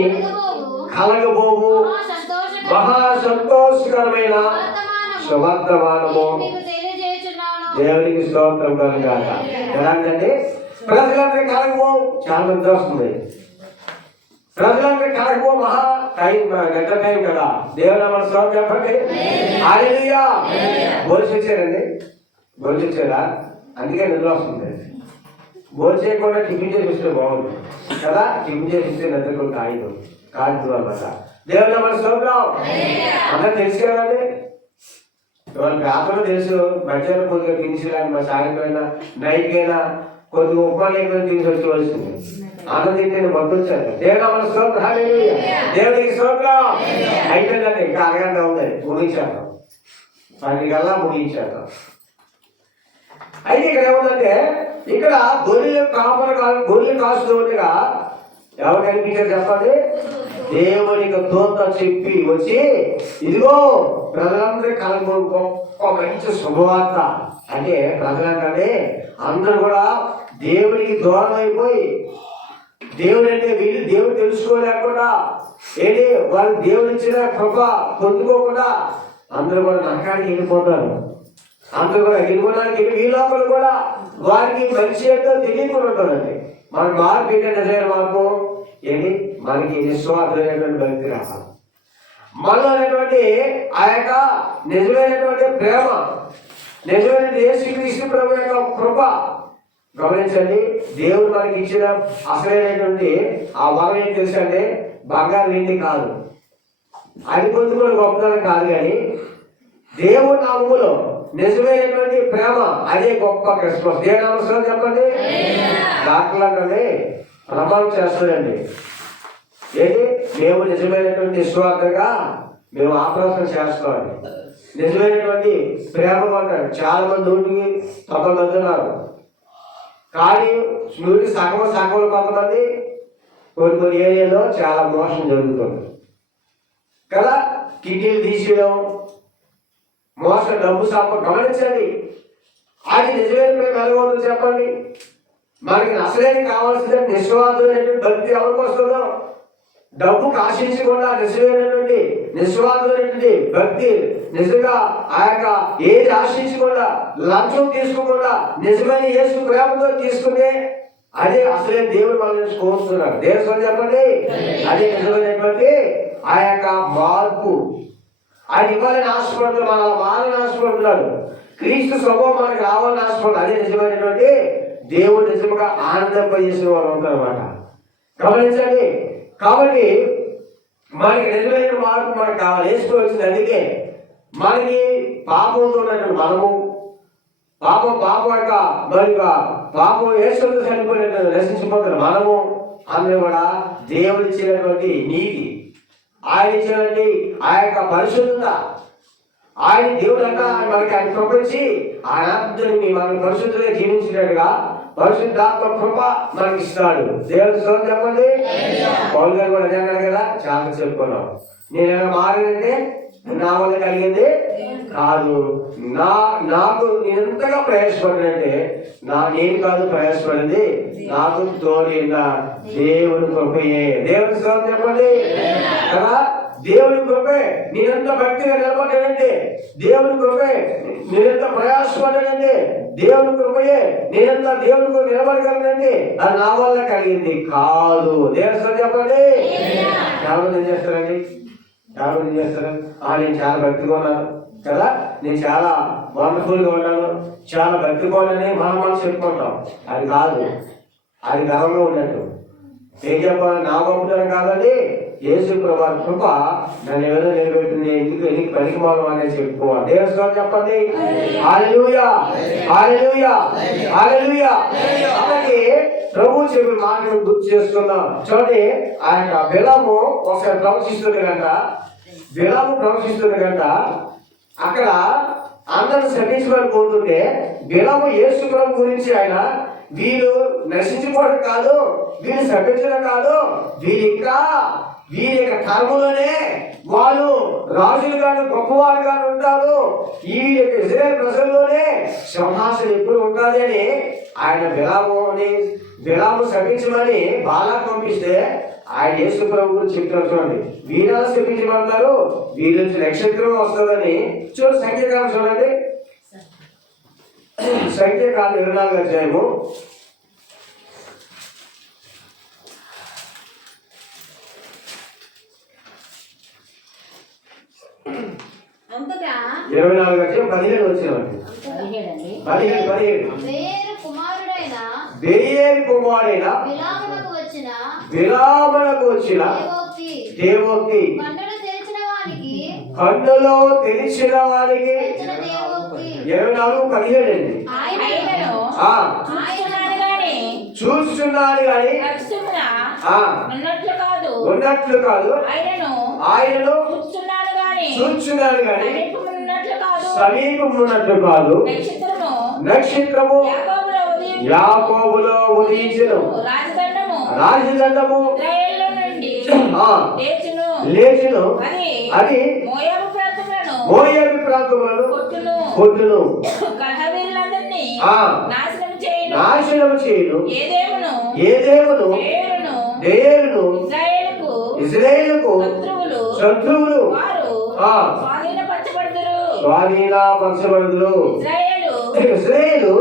కలగబోవు మహా సంతోషకరమైన సువర్తమానము దేవునికి స్తోత్రం కలుగాక. ఎలాంటి ప్రజలందరికీ కలగబోవు, చాలా మంది వస్తుంది. ప్రజలందరికీ కలగబోవు మహా టైం, గంట టైం కదా. దేవుని మన స్తోత్రం చెప్పండి. హల్లెలూయా. భోజనం భోజనం అందుకే నిద్ర వస్తుంది. భోజనం చేయకుండా టిఫిన్ చేసి వస్తే బాగుంది కదా. టిఫిన్ చేసి ఇస్తే నిద్ర కాయదు అనమాట. దేవుని మన స్తోత్రం. అందరూ తెలుసు కదండి. వాళ్ళ పేపర్లో తెలుసు. మధ్యాహ్నం కొద్దిగా తినిసిరాని మా సాయంత్రం నైట్ అయినా కొద్దిగా ఉప్మా లేకుండా తిని వచ్చేవలసింది. ఆనందింటే మొత్తం వచ్చాను. దేవుని మన స్తోత్రం. హల్లెలూయా. దేవునికి స్తోత్రం. అయిపోయిందండి. ఇంకా అరగంట ఉంది, ముగించాను. 10 కల్లా ముగించాను. అయితే ఇక్కడ ఏముందంటే, ఇక్కడ గొర్రెలు కాస్తుండగా ఎవరు కనిపించారు చెప్పండి? దేవునికి దూత చెప్పి వచ్చి ఇదిగో ప్రజలందరూ కలగ గొప్ప మంచి శుభవార్త. అంటే ప్రజలంటే అందరూ కూడా దేవునికి దూరం అయిపోయి, దేవుడు అంటే వీళ్ళు దేవుడు తెలుసుకోలేకుండా ఏంటి వాళ్ళు దేవుడు ఇచ్చిన కృప పొందుకోకుండా అందరూ కూడా నరకానికి వెళ్ళిపోతారు. అందరూ కూడా వెళ్ళిపోవడానికి ఈ లోపల కూడా వారికి మంచి ఏంటో తెలియకుండా ఉంటుందండి. మన మార్పు ఏంటంటే మార్పు ఏంటి? మనకి నిస్వార్థమైనటువంటి భక్తి రావాలి. మనలో అనేటువంటి ఆ యొక్క నిజమైనటువంటి ప్రేమ, నిజమైన యేసుక్రీస్తు ప్రభు యొక్క కృప గమనించండి. దేవుడు మనకి ఇచ్చిన అసలైనటువంటి ఆ వరం ఏంటి తెలుసండి? బంగారు వెండి కాదు, అది పొందుకునే గొప్పతనం కాదు, కానీ దేవుడు నామములో నిజమైనటువంటి ప్రేమ, అదే గొప్ప క్రిస్మస్. దేవుని అవసరం చెప్పండి. డాక్టర్లు అంటే ప్రమాణం చేస్తారండి. ఏంటి? మేము నిజమైనటువంటి నిస్వార్థంగా మేము ఆపరేషన్ చేస్తామని. నిజమైనటువంటి ప్రేమ అంటారు. చాలా మంది 190 మంది ఉన్నారు, కానీ 100 సగం కొంతమంది కొన్ని ఏరియాలో చాలా మోసం జరుగుతుంది కదా. కిడ్నీలు తీసేయడం, మోసం, డబ్బు గమనించండి. అది నిజమైన ప్రేమ ఎలాగోదో చెప్పండి. మనకి అసలేని కావాల్సిన నిస్వార్థమైనటువంటి భక్తి ఎవరికి వస్తుందో, డబ్బుకు ఆశించకుండా నిజమైనటువంటి నిస్వార్థమైనటువంటి భక్తి, నిజంగా ఆ యొక్క ఏది ఆశించకుండా, లంచం తీసుకోకుండా నిజమైన యేసు ప్రేమతో తీసుకునే అదే అసలైన దేవుడు మనల్ని కోరుతున్నాడు. దేవుడు చెప్పండి. అదే నిజమైనటువంటి ఆ యొక్క మార్పు. ఆయన ఇవ్వాలని ఆశపడుతున్నాడు, మన మారని ఆశపడుతున్నాడు. క్రీస్తు స్వభావం మనకు రావాలని ఆశపడుతుంది. అదే నిజమైనటువంటి దేవుడు నిజంగా ఆనందింపజేసిన వారు ఉంటారు అన్నమాట. గమనించండి. కాబట్టి మనకి నిజమైన మార్పు మనకు కావాలి, వేసుకోవాల్సింది. అందుకే మనకి పాపంతో ఉన్నటువంటి మనము, పాపం యొక్క మరి పాపం వేసుకుంటూ చనిపోయినట్టు నశించిపోతున్న మనము అందరూ కూడా దేవుడు ఇచ్చినటువంటి నీతి, ఆయన ఇచ్చినటువంటి ఆ యొక్క పరిశుద్ధత, ఆయన దేవుడు అంతా మనకి ఆయన కృపించి ఆయన ఆత్మని మనకి పరిశుద్ధంగా జీవించినట్టుగా పరిశుద్ధాత్మ కృప మనకి ఇస్తాడు. దేవుడి స్తోత్రం చెప్పండి. పౌలు గారు కూడా అన్నారు కదా, చాలా చెప్పుకున్నాం. నేను మారిందంటే నా వల్ల కలిగింది కాదు, నాకు ఎంతగా ప్రయాసపడినంటే నేను కాదు ప్రయాసపడింది, నాకు తోడిన దేవుని కృపయే. దేవుని స్తోత్రం చెప్పండి కదా. దేవుని కృపే నేనెంత భక్తిగా నిలబడ్డానంటే, దేవుని కృపే నేనెంత ప్రయాసపడ్డానంటే, దేవుని కృపయే నేనెంత దేవుని నిలబడగలనండి, అది నా వల్ల కలిగింది కాదు. దేవుని చెప్పండి. ఎవరు ఏం చేస్తారండి? ఎవరు ఏం చేస్తారు? నేను చాలా భక్తిగా ఉన్నాను కదా, నేను చాలా వండర్ఫుల్గా ఉన్నాను, చాలా భక్తిగా ఉన్నానని మనం చెప్పుకుంటాం. అది కాదు, అది గర్వంగా ఉన్నట్టు. ఏం చెప్పాలి? నా గొప్పతనం కాదండి, యేసు ప్రభువు కృప నన్ను ఏదో నిలబెట్టింది, ఎందుకు పనికి మాలం అనేది చెప్పుకోవాలి. దేవుని చెప్పండి. హల్లెలూయా, హల్లెలూయా, హల్లెలూయా. కాబట్టి ప్రభు చెప్పిన మాటను గుర్తు చేసుకుందాం. చూడండి, ఆ యొక్క బిలాము ఒకసారి ప్రవశిస్తుంది కనుక అక్కడ అందరూ శపించమని కోరుతుంటే, బిలాము యేసు ప్రభు గురించి ఆయన వీళ్ళు నశించుకోవడం కాదు, వీళ్ళు శపించడం కాదు, వీరి యొక్క తరములోనే వాళ్ళు రాజులుగాను గొప్పవారుగాను ఉంటారు. ఈ యొక్క ఇజ్రాయేల్ ప్రజల్లోనే సింహాసనం ఎప్పుడు ఉంటుంది అని ఆయన బిలాము శపించమని బాలాకు పంపిస్తే ఆయన యేసు ప్రభు గురించి చెప్తారు. చూడండి, వీళ్ళ శపించమంటారు, వీళ్ళ నుంచి నక్షత్రం వస్తుందని. చూడండి సంఖ్యాకాలం చూడండి, సంఖ్యాకాలం 24వ అధ్యాయము. అంతటా 24వ అధ్యాయం 17 వచ్చినవాడు. 17 బెరీయేలు కుమారుడైన బిలామునకు వచ్చిన దేవోక్తి, కన్నులో తెలిసిన వారికి 24:17 అండి. చూస్తున్నాడు గాని ఉన్నట్లు కాదు, ఆయనను చూస్తున్నాడు గాని సమీపం ఉన్నట్లు కాదు. నక్షత్రము యాకోబులో ఉదయించెను, రాజదండము లేచును, అది మోయాబు ప్రాంతములను కొట్టును, నాశనము చేయును. ఏ దేవుడు ఇశ్రాయేలుకు శత్రువులు స్వాధీనపరచబడుదురు. ఇశ్రాయేలు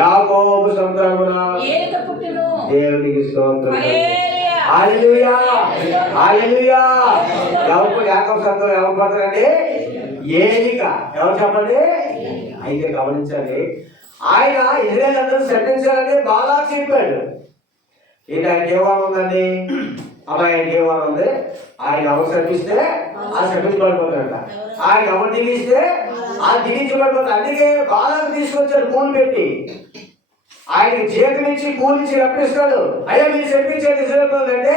యాకోబు సంతానమున దేవునికి స్తోత్రం. హల్లెలూయా, హల్లెలూయా. యాకోబు సంతానం ఎవరు పడతారండి? ఏలిక. ఎవరు చెప్పండి? అయితే గమనించాలి, ఆయన ఇజ్రాయేల్ అందరూ శపించాలని బాలాకు చెప్పాడు. ఏంటి ఆయన దేవాలయం ఉందండి, అమ్మాయి ఆయన దేవాలయం ఉంది, ఆయన ఎవరు శపిస్తే ఆ శపించబడిపోతాడంట, ఆయన ఎవరు దిగిస్తే ఆ దిగించబడిపోతాడు. అందుకే బాలాకు తీసుకొచ్చాడు పూలు పెట్టి, ఆయనకి జీతం ఇచ్చి పూలు ఇచ్చి రప్పిస్తాడు. అయ్యా మీరు శపించేది ఇజ్రాయేల్ అంటే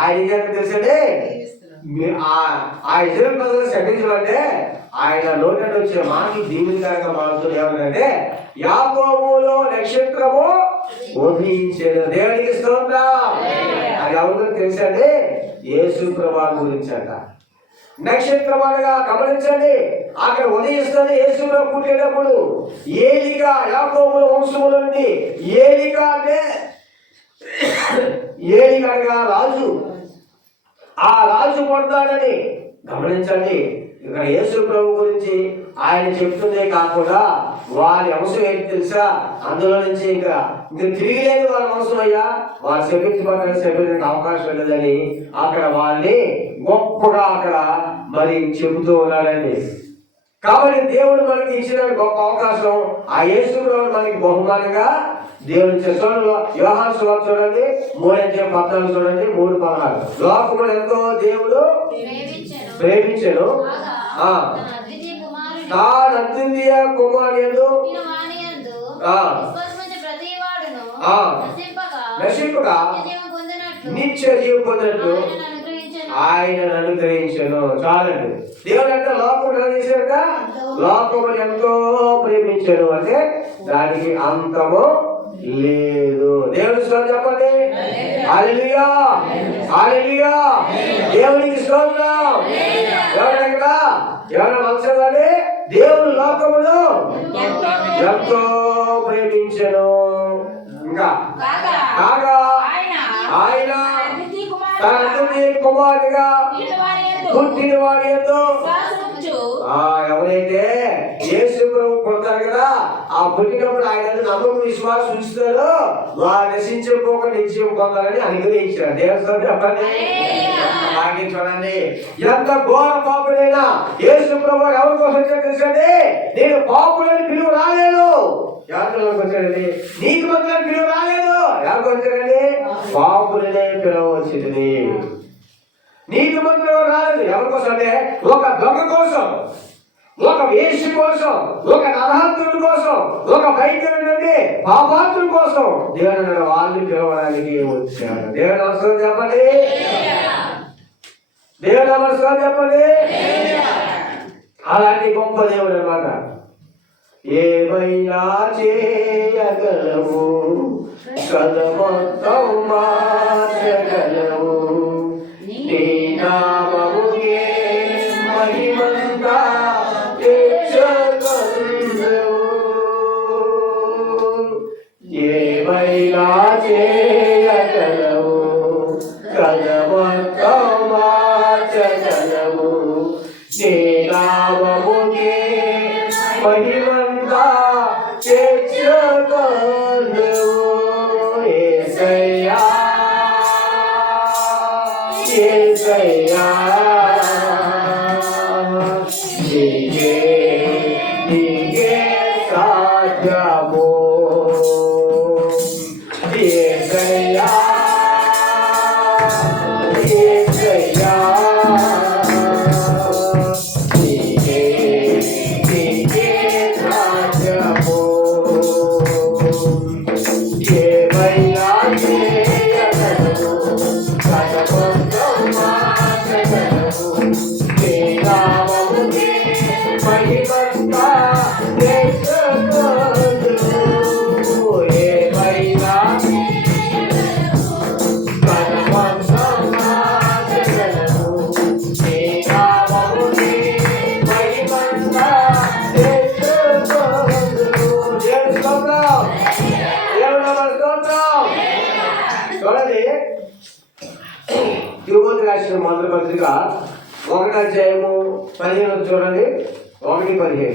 ఆయన తెలుసండి, ఆ ఇజ్రాయేల్ ప్రజలు శపించాలంటే ఆయన నోటి వచ్చిన మాటలు దీవెనకరంగా మారుతుంది. ఏమంటే యాకోబులో నక్షత్రము ఉదయించెను. దేవునికి స్తోత్రం. అది ఎవరికో తెలుసండి, యేసు ప్రభువు గురించి అంట. నక్షత్రం అనగా గమనించండి, అక్కడ ఉదయిస్తుంది. యేసు ప్రభు పుట్టేటప్పుడు ఏలిక యాకోబుల వంశముల నుండి, ఏలిక అంటే ఏలిక అనగా రాజు, ఆ రాజు పుడతాడని గమనించండి. ఇక్కడ యేసు ప్రభు గురించి ఆయన చెప్తుందే కాకుండా వారి అంశం ఏంటి తెలుసా? అందులో నుంచి ఇంకా తిరిగి లేదు వాళ్ళ అంశం. అయ్యా వారు శపించడానికి అవకాశం లేదని అక్కడ వాళ్ళని గొప్పగా అక్కడ మరి చెబుతూ ఉన్నాడండి. కాబట్టి దేవుడు మనకి ఇచ్చిన గొప్ప అవకాశం, ఆ యేసు ప్రభు మనకి బహుమానంగా దేవుడు చూడండి. యోహాను సువార్త చూడండి 3:14 చూడండి, 3:16. లోకమును ఎంతో దేవుడు ప్రేమించెను, తాను అద్వితీయ కుమారుడు నశింపగా నిత్య జీవం పొందినట్లు ఆయనను అనుగ్రహించను. చాలండి. దేవుడు అంటే లోకం చేశాక లోకమును ఎంతో ప్రేమించను అంటే దానికి అంతము లేదు. దేవుని స్తోత్రం చెప్పండి. హల్లెలూయా, హల్లెలూయా. దేవునికి స్తోత్రం. ఎవరైనా మనసులోనే దేవుడు లోకమును ఎంతో ప్రేమించెను. ఇంకా కాగా ఆయన తన తండ్రి కుమారుడిగా పుట్టిన వాడి యందు ఎవరైతే యేసు ప్రభు పుడతారు కదా, ఆ పుట్టినప్పుడు ఆయన నమ్మకం విశ్వాసం ఉంచుతారో వారు నశించకపోక నిత్యం పొందాలని అనుగ్రహించారు. దేవుడు చెప్పండి. చూడండి, ఎంత ఘోర పాపుడైనా యేసు ప్రభు ఎవరి కోసం వచ్చాడు తెలుసండి? నేను పాపులని పిలువ రాలేదు. ఎవరికి వచ్చాడండి? నీకు మంత్రాన్ని పిలువ రాలేదు. ఎవరికి వచ్చాడండి? పాపులనే పిలువ వచ్చింది. నీతి మంత్రం రాలేదు. ఎవరి కోసం అంటే ఒక దొంగ కోసం, ఒక వేషి కోసం, ఒక నరహంతుడి కోసం, ఒక బైకర్ నుండి పాపాత్రుల కోసం దేవుడు వాళ్ళని పిలవడానికి వచ్చాడు. దేవుడు అవసరం చెప్పండి. దేవుడు అవసరం చెప్పండి. అలాంటి గొప్ప దేవుడు అన్నమాట. ఏమైనా చేయగలవు కథ మొత్తం మార్చగలవు. ఏమైనా చేయగలవు, కలవంతం మార్చగలవు. నీ నామముకే మహిమంతా తెచ్చుకొనువు. యేసయ్యా యేసయ్యా నీకే నీకే సాధ్యము. యేసయ్యా యేసయ్యా నీకే నీకే సాధ్యము. ఏమైనా చేయగలవు, కలవంతం మార్చగలవు. నీ నామముకే మహిమంతా తెచ్చుకొనువు. ఏమైనా కలవంతం మార్చగలవు. నీ నామముకే మహిమంతా తెచ్చుకొనువు. దేవుని స్తోత్రం, దేవుని స్తోత్రం. చూడండి, తిమోతి రాసిన మొదటి పత్రిక 1:15 చూడండి. 1:15.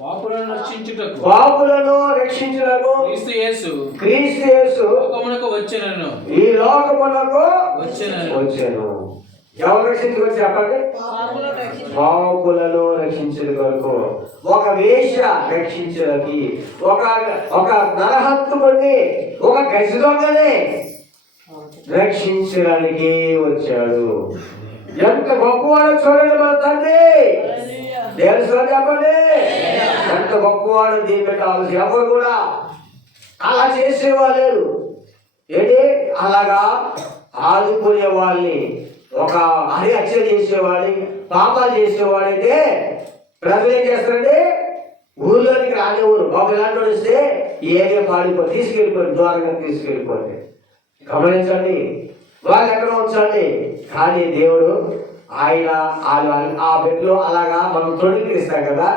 పాపులను రక్షించుటకు పాపులను రక్షించుటకు క్రీస్తు యేసు క్రీస్తు యేసు లోకమునకు వచ్చెనను ఈ లోకమునకు వచ్చెనను. వచ్చాను. ఎవరు రక్షించుకొని చెప్పండి? పాపులను రక్షించడం కొరకు, ఒక వేష రక్షించడానికి, ఒక నరహత్తుకుని, ఒక గజదొంగని రక్షించడానికి వచ్చాడు. ఎంత గొప్పవాడు చూడండి మన తండ్రి. దేవుని చెప్పండి, ఎంత గొప్పవాడు. దీని పెట్టాల్సి ఎవరు కూడా అలా చేసేవాళ్ళు ఏంటి, అలాగా ఆదుకునే వాళ్ళని, ఒక హత్య చేసేవాడి, పాపాలు చేసేవాడైతే ప్రజలు ఏం చేస్తారంటే ఊళ్ళోనికి రానివ్వరు. బాబు ఇలాంటి వస్తే ఈ ఏరియా పాడిపోయి తీసుకెళ్ళిపోయి, దూరంగా తీసుకెళ్ళిపోతే గమనించండి, వాళ్ళు ఎక్కడ ఉంచండి. కానీ దేవుడు ఆయన ఆ బిడ్డలో అలాగా మనం తృణీకరిస్తాం కదా,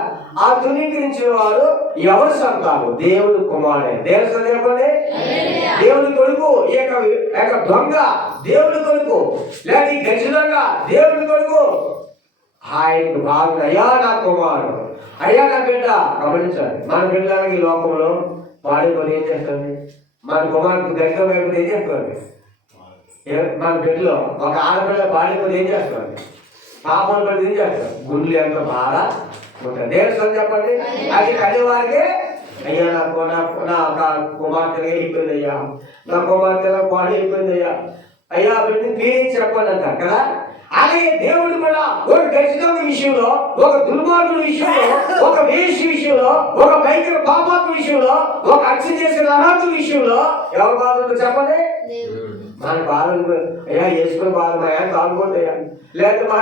ఆ తృణీకరించిన వాడు ఎవరు సంతానం? దేవుడు కుమారుడే. దేవుడు చెప్పండి, దేవుని కొడుకు. ఈ యొక్క దొంగ దేవుని కొడుకు, లేక ఈ గజ దొంగ దేవుని కొడుకు. ఆయనకు బాగుంది. అయ్యా నా కుమారుడు, అయ్యా నా బిడ్డ. గమనించండి, మన బిడ్డలకి ఈ లోకంలో పాడిపోతే ఏం చేస్తుంది? మన కుమారుడు గజ వైపు ఏం చేస్తుంది? మన బిడ్డలో ఒక ఆడపిల్ల పాడిపోతే ఏం చేస్తుంది? పాపం పడి ఏం చేస్తారు? గుండెలు ఎంత బాగా ఉంటుంది. దేవుడు చెప్పండి, అది కలివారికే అయ్యా నా కుమార్తె అయిపోయింది, అయ్యా నా కుమార్తె పాడి అయిపోయింది, అయ్యా బిడ్డని పీడించి చెప్పండి అంటారు కదా. అలాగే దేవుడు కూడా ఒక గజదొంగ విషయంలో, ఒక దుర్మార్గుల విషయంలో, ఒక వేషి విషయంలో, ఒక భయంకర పాపాత్మ విషయంలో, ఒక హత్య చేసిన అనాథుల విషయంలో ఎవరు బాధ చెప్పండి? మన బాధలు అయ్యా వేసుకుని బాధమయ్యా తాగుపోతాయా, లేకపోతే మా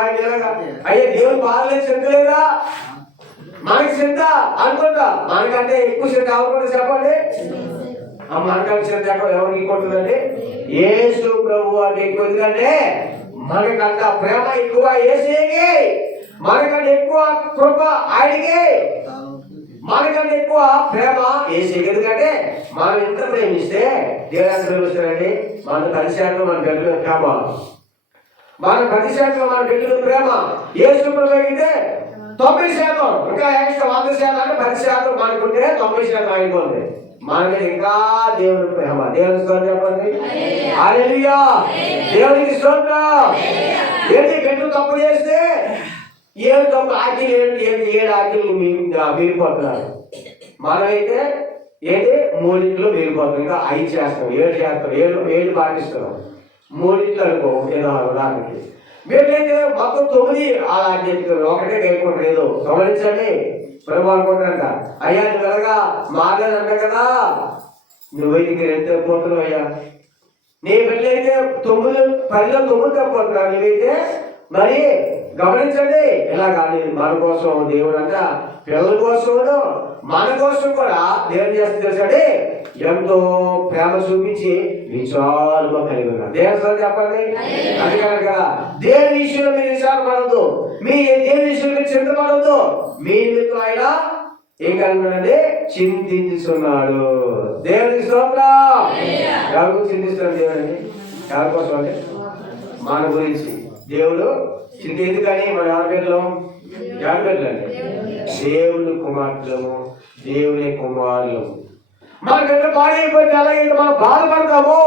అయ్యా దేవుని బాధలేదు చింతలేదా? మనకి చింత అనుకుంటా, మనకంటే ఎక్కువ చింత అనుకుంటా చెప్పండి. మనకంటే చింత ఎవరికి కొట్టుందండి? యేసు ప్రభు అంటే ఎక్కువ. ఎందుకంటే మనకంట ప్రేమ ఎక్కువ యేసుకే, మనకంటే ఎక్కువ కృప ఆయనకే, మనకంటే ఎక్కువ ప్రేమ యేసుకే. ఎందుకంటే మనం ఎంత ప్రేమిస్తే దేవుడు ఎంత ప్రేమిస్తారండి? మన 10% మన గడ్డలో ప్రేమ, మన 10% మన గడ్డలో ప్రేమ. యేసు ప్రభు అయితే 90%, ఇంకా ఎక్స్ట్రా 100% అంటే 10% మనకుంటే 90% అయిపోతుంది. మన మీద ఇంకా దేవుని ప్రేమ. దేవుని స్తోత్రం చెప్పండి, హల్లెలూయా. దేవునికి స్తోత్రం. ఏంటి గడ్డు తప్పు చేస్తే ఏడు తప్పు ఆకిలు, ఏడు ఆకిలు మీరిపోతున్నారు. మనమైతే ఏంటి 3 మీరిపోతాం, ఇంకా 5 చేస్తాం, 7 చేస్తాం, 7 పాటిస్తున్నాం. 3 అనుకో ఉదాహరణకి. మీరైతే మొత్తం 9 అలా చెప్తున్నారు, ఒకటే కైపోవట్లేదు. గమనించండి, ప్రభు అనుకుంటారంట, అయ్యా నువ్వు ఎలాగా మాట్లాడంట కదా, నువ్వైతే 2 తప్పిపోతున్నావు అయ్యా. నీ బిడ్డలైతే 10లో 9 తప్పిపోతున్నావు, నువ్వైతే మరి గమనించండి. ఇలాగా మన కోసం దేవుడు అంట పిల్లల కోసం మన కోసం కూడా దేవుడు చేస్తుంది తెలుసండి. ఎంతో ప్రేమ చూపించి విచారుగా కలిగి ఉన్నారు. దేవుడు చెప్పండి. అది కనుక దేవుని విషయంలో మీరు విచారపడవద్దు, మీ దేవుని విషయంలో మీరు చింతపడవద్దు. మీ నిమిత్తం ఆయన ఏం కనుగొనండి చింతిస్తున్నాడు. దేవుని స్తోత్రం. ఎవరు చింతిస్తున్నాడు దేవుడిని? ఎవరి కోసం అంటే మన గురించి దేవుడు చింత. ఎందుకని మనం ఎవరి పెట్టలేండి దేవుని కుమార్తెలము, దేవుని కుమారులము. మనకంటే పాడైపోతే అలాగే మనం బాధపడతాము,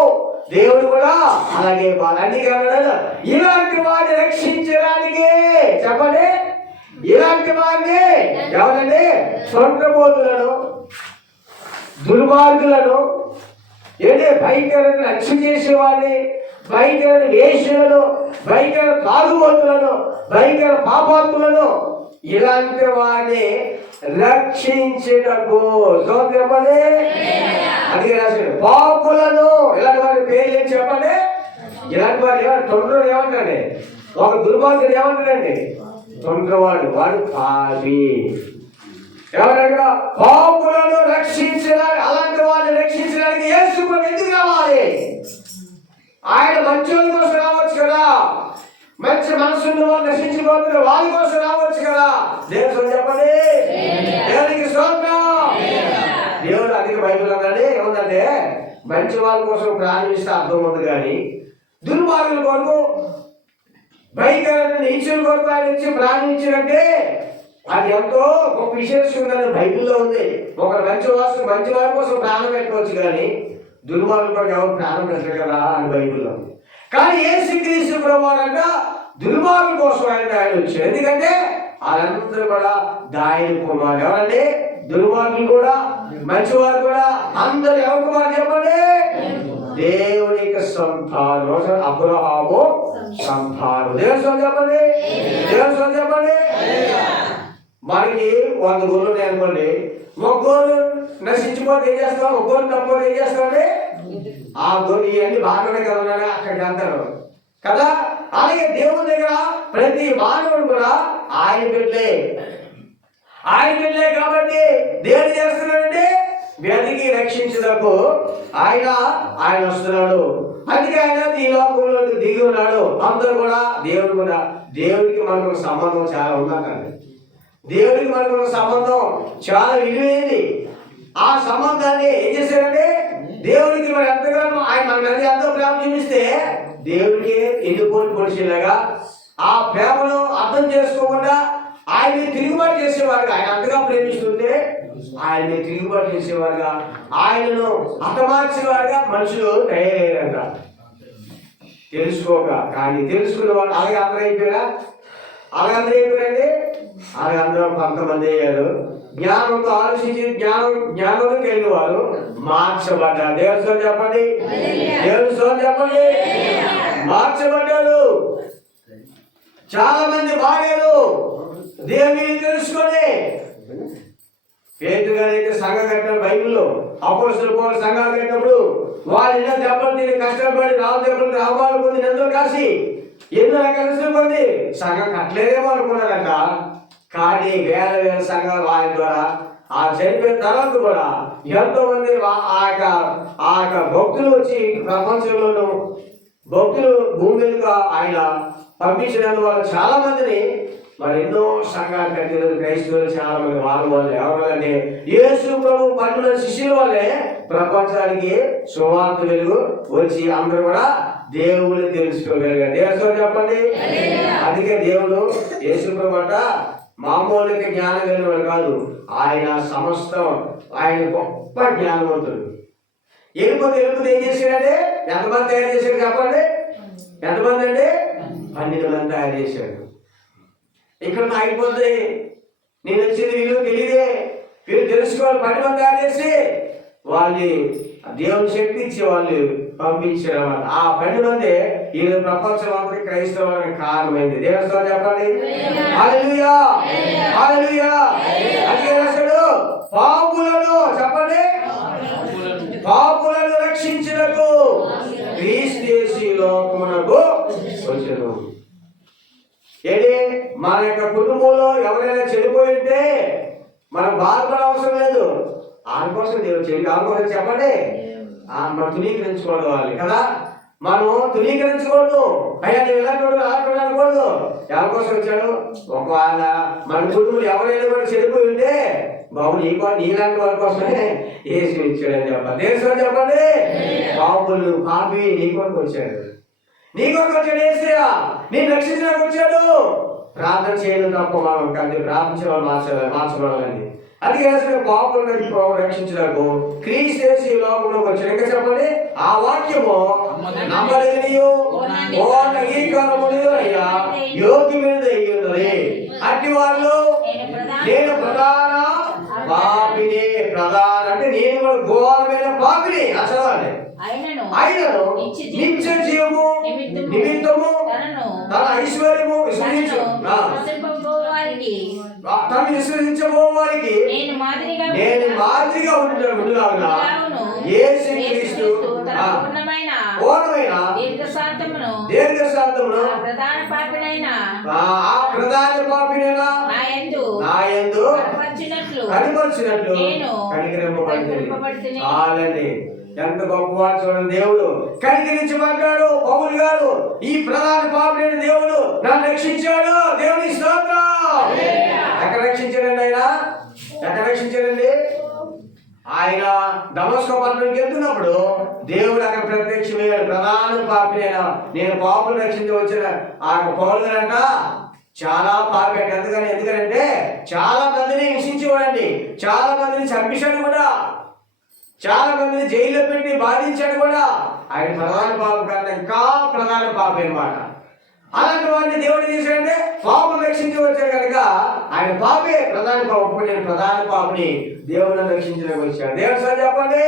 దేవుడు కూడా అలాగే బాధ. ఇలాంటి వారిని రక్షించడానికి చెప్పండి. ఇలాంటి వారిని ఎవరండి? సొంతబోతులను, దుర్మార్గులను, ఏదే భయంకరమైన రక్షణ చేసేవాడిని, భయంకరమైన వేషలను, భయంకర తాగుబోతులను, భయంకర పాపాత్ములను, ఇలాంటి వారిని రక్షించటకు చెప్పండి. అది రాశాడు. పాపులను, ఇలాంటి వారి పేర్లు ఏం చెప్పండి. ఇలాంటి వారు ఏమంటారు? తొందరలు ఏమంటారండి? ఒక దుర్మార్గుడు ఏమంటాడండి? తొందరవాడు, వాడు పాపి. ఎవరైనా పాపులను రక్షించడానికి, అలాంటి వారిని రక్షించడానికి యేసు ప్రభువు ఎందుకు రావాలి? ఆయన మంచి వాళ్ళ కోసం రావచ్చు కదా. మంచి మనసున్న వాళ్ళు నశించిపోతున్న వాళ్ళ కోసం రావచ్చు కదా. దేవుడు చెప్పండి. దేవునికి స్తోత్రం. దేవుడు అధిక బైబిల్ అన్నాడే ఏముందంటే మంచి వాళ్ళ కోసం ప్రాణిస్తే అర్థం ఉంది, కానీ దుర్మార్గుల కొరకు, భయంకరమైన నీచుల కొరకు ఆయన ఇచ్చి ప్రాణించినట్టే అది ఎంతో గొప్ప విశేషం ఉందని బైబిల్లో ఉంది. ఒకరు మంచి వారి కోసం ప్రాణం పెట్టవచ్చు, కానీ దుర్మార్గుల కొరకు ఎవరు ప్రాణం పెట్టరు కదా అని బైబిల్లో. కానీ యేసుక్రీస్తు ప్రభువారంట దుర్మార్గుల కోసం ఆయన వచ్చారు. ఎందుకంటే వాళ్ళందరూ కూడా దాని కుమారుడు. ఎవరండి? దుర్మార్గులు కూడా, మంచివారు కూడా, అందరు ఎవరి కుమారు చెప్పండి? దేవుని యొక్క సంతానం. అబ్రహాము సంతానం. దేవుని చెప్పండి. దేవుని చెప్పండి. మనకి 100 గోళ్ళు ఉన్నాయి అనుకోండి. ఒక గోలు నశించిపోతే ఏం చేస్తాం? ఒక గోలు తప్పిపోతే ఏం చేస్తామండి? ఆ గోలు ఇవన్నీ బాగానే కదా అక్కడికి అంటారు కదా. అలాగే దేవుని దగ్గర ప్రతి మానవుడు కూడా ఆయన బిడ్డలే. కాబట్టి దేవుడు చేస్తున్నాడంటే వెతికి రక్షించడానికి ఆయన వస్తున్నాడు. అందుకే ఆయన ఈ లోకంలో దిగి ఉన్నాడు. అందరూ కూడా దేవుడికి మనకు సంబంధం చాలా ఉందండి. దేవుడికి మనకు సంబంధం చాలా విలువైంది. ఆ సంబంధాన్ని ఏం చేశాడంటే దేవుడికి మరి ఎంతగానో ఆయన మన మీద ఎంతో ప్రేమ చూపిస్తే దేవుడికి ఎండిపోటు పొడిచేలాగా ఆ ప్రేమను అర్థం చేసుకోకుండా ఆయన తిరుగుబాటు చేసేవారుగా, ఆయన అంతగా ప్రేమిస్తుంటే ఆయన తిరుగుబాటు చేసేవారుగా, ఆయనను హతమార్చేవారుగా మనుషులు తయారయ్యారంట. తెలుసుకోక. కానీ తెలుసుకున్న వాళ్ళు అలాగే అందరూ అయిపోయారా? అలాగే అందరూ కొంతమంది అయ్యారు. జ్ఞానంతో ఆలోచించి జ్ఞానంలోకి వెళ్ళిన వారు మార్చబడ్డారు. దేవుని చెప్పండి. చెప్పండి. మార్చబడ్డారు. చాలా మంది మారారు దేవుని తెలుసుకొని. పేతురు గారు అయితే సంఘం కట్టిన బైబిల్లో అపోస్తలుల పౌలు సంఘాలు కట్టినప్పుడు వాళ్ళు ఎన్నో దెబ్బలు తిని కష్టపడి 4 దెబ్బలు రావాలి పొంది ఎంతో కాసి ఎన్నో రకాల పొంది సంఘం కట్టలేదేమో అనుకున్నారంట. కానీ వేల సంఘాలు ఆయన ద్వారా ఆ చనిపోయిన తర్వాత కూడా ఎంతో మంది ఆ యొక్క భక్తులు వచ్చి ప్రపంచంలోనూ భక్తులు భూమి మీదుగా ఆయన పంపించడానికి వాళ్ళు చాలా మందిని మరి ఎన్నో సంఘాలు కట్టిన క్రైస్తవులు చాలా మంది వాళ్ళు ఎవరంటే యేసు ప్రభు 12 శిష్యుల వల్లే ప్రపంచానికి సువార్త వెలుగు వచ్చి అందరూ కూడా దేవుని తెలుసుకోగలిగారు. దేవుడు చెప్పండి. అందుకే దేవుడు యేసు ప్రభు అంట మామూలుగా జ్ఞానం కలిగినవాడు కాదు, ఆయన సమస్తం, ఆయన గొప్ప జ్ఞానవంతుడు. ఎలుపుది ఏం చేశాడంటే ఎంతమంది తయారు చేశాడు చెప్పండి? ఎంతమంది అండి? 12 మంది తయారు చేశాడు. ఇక్కడ ఆగిపోతే నేను వచ్చింది వీళ్ళు తెలియదే, వీళ్ళు తెలుసుకోవాలి. 12 మంది తయారు చేసి వాళ్ళని దేవుని శక్తి ఇచ్చి వాళ్ళు పంపించారు. ఆ 12 మంది ఈ ప్రపంచం అంతా క్రైస్తవానికి కారణమైంది. దేవుడు చెప్పండి. హల్లెలూయా, హల్లెలూయా. అందుకే రాశాడు పాపులను చెప్పండి, పాపులను రక్షించుటకు క్రీస్తు యేసు లోకమునకు వచ్చెను. ఏంటి మన యొక్క కుటుంబంలో ఎవరైనా చనిపోయి ఉంటే మనం బాధపడ అవసరం లేదు. దానికోసం దేవుడు చెల్లి దానికోసం చెప్పండి మనం తునీకరించుకోవాలి కదా. మనం తునీకరించకూడదు. అయ్యా నేను ఇలాంటి అలాంటి అనకూడదు. ఎవరికోసం వచ్చాడు? ఒకవేళ మన కుటుంబంలో ఎవరైనా కూడా చనిపోయి ఉంటే బాబు నీలాంటి వారి కోసమే ఏసు ఇచ్చాడని చెప్పాలి. దేశం చెప్పండి. పాపులు పాపి నీ కొరకు వచ్చాడు. నీ కొరకు వచ్చాడు ఏసయ్య. నేను రక్షించడానికి వచ్చాడు. ప్రార్థన చేయడం తప్ప మనం కానీ ప్రార్థించే వాళ్ళు మార్చబడాలని. అందుకే పాపులను రక్షించడానికి క్రీస్తు యేసు ఈ లోకంలోకి వచ్చాడు. ఇంకా చెప్పండి. ఆ వాక్యము నమ్మలేనియు ఓ అంగీకారములు అయ్యా యోగ్యమైనది అయ్యి ఉన్నది. అట్టి వాళ్ళు నేను ప్రధాన పాపిని. ప్రధాన అంటే నేను కూడా ఘోరమైన పాపిని. చదవండి. ఆయనను నిత్య జీవము నిమిత్తము తన ఐశ్వర్యము తను విశ్వసించబోవారికి నేను మాదిరిగా ఉండులాగున యేసుక్రీస్తు పూర్ణమైన దీర్ఘశాంతమును ఆ ప్రధాన పాపినైనా నా యందు కనిపరిచినట్లు కనికరింపబడింది. చాలండి. ఎంత గొప్పవాడు చూడండి. దేవుడు కనికరించి మాట్లాడు. పౌలు గారు ఈ ప్రధాన పాపుడైన దేవుడు నన్ను రక్షించాడు. దేవుని స్తోత్రం. ఎక్కడ రక్షించాడండి ఆయన? ఎక్కడ రక్షించాడండి? ఆయన దమస్కో పట్టణానికి వెళ్తున్నప్పుడు దేవుడు అక్కడ ప్రత్యక్షమయ్యాడు. ప్రధాన పాపినైనా నేను పాపులు రక్షించి వచ్చిన ఆ పౌలు గారంట చాలా పాపి. ఎందుకంటే చాలా మందిని హింసించేవాడండి. చాలా మందిని చంపేశాడు కూడా. చాలా మందిని జైల్లో పెట్టి బాధించాడు కూడా. ఆయన ప్రధాన పాప కన్నా ఇంకా ప్రధాన పాప అన్నమాట. అలాంటి వాడిని దేవుడు చేశాడంటే పాపం రక్షించి వచ్చాడు కనుక ఆయన పాపే ప్రధాన పాప. నేను ప్రధాన పాపని దేవుడు రక్షించడానికి వచ్చాడు. దేవుడు సార్ చెప్పండి.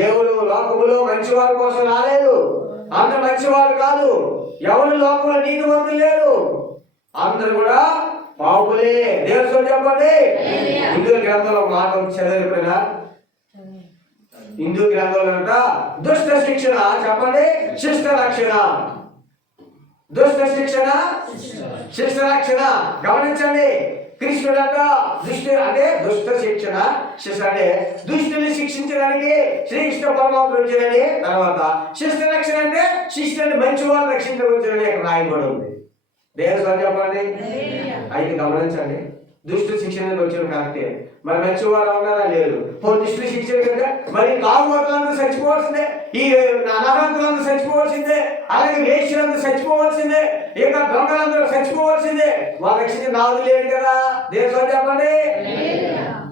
దేవుడు లోకములో మంచివారి కోసం రాలేదు. అందరు మంచివారు కాదు. ఎవరు లోకంలో నీతివంతులు లేరు. అందరు కూడా పాపులే. దేవుడు సార్ చెప్పండి. హిందూ గ్రంథంలో మాట చదివిపోయినా హిందూ గ్రంథంలో దుష్ట శిక్షణ చెప్పండి శిష్ట రక్షణ. దుష్ట శిక్షణ శిష్ట రక్షణ. గమనించండి. కృష్ణుడు అంట దుష్ట శిక్షణ శిష్ట అంటే దుష్టుని శిక్షించడానికి శ్రీకృష్ణ పరమాత్మ వచ్చాడని. తర్వాత శిష్ట రక్షణ అంటే శిష్యుని మంచి వాళ్ళు రక్షించవచ్చునని ఇక్కడ రాయబడి ఉంది. దేవుడు చెప్పండి. అయితే గమనించండి. దుష్ట శిక్షణ వచ్చిన కరెక్టే. మరి మంచి వారు ఉన్నారా? లేరు. దుష్టులు శిక్షణ కదా. మరి తాగుబోతులందరూ చచ్చిపోవాల్సిందే. ఈ అనాథంతులందరూ చచ్చిపోవాల్సిందే. అలాగే వేశ్యులందరూ చచ్చిపోవాల్సిందే. ఇక దొంగలందరూ చచ్చిపోవాల్సిందే. వాళ్ళు రక్షించిన నాదు లేడు కదా. దేశం చెప్పండి.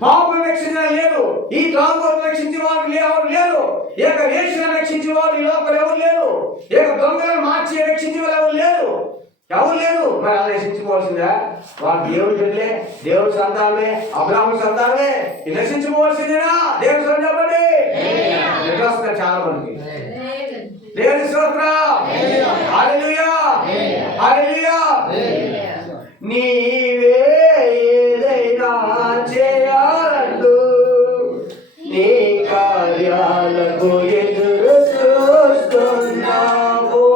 పాపులు రక్షించిన లేరు. ఈ తాగుబోతులు రక్షించే వాళ్ళు ఎవరు లేరు. ఇక వేశ్యులను రక్షించే వాళ్ళు ఈ లోపల ఎవరు లేరు. ఇక దొంగలను మార్చి రక్షించే వాళ్ళు ఎవరు లేరు. ఎవరు లేరు. మరి అలా రక్షించుకోవాల్సిందా? వాళ్ళు దేవుడు బిడ్డలే. దేవుడు సంతానమే. అబ్రాహ్మణ సంతానమే. రక్షించుకోవాల్సిందేనా? దేవుడు చెప్పండి. వస్తున్నారు చాలా మందికి. దేవుని స్తోత్రం. హల్లెలూయా హల్లెలూయా. నీవే ఏదైనా చేయాలంటూ నీ కార్యాలకు ఎదురు చూస్తున్నావు.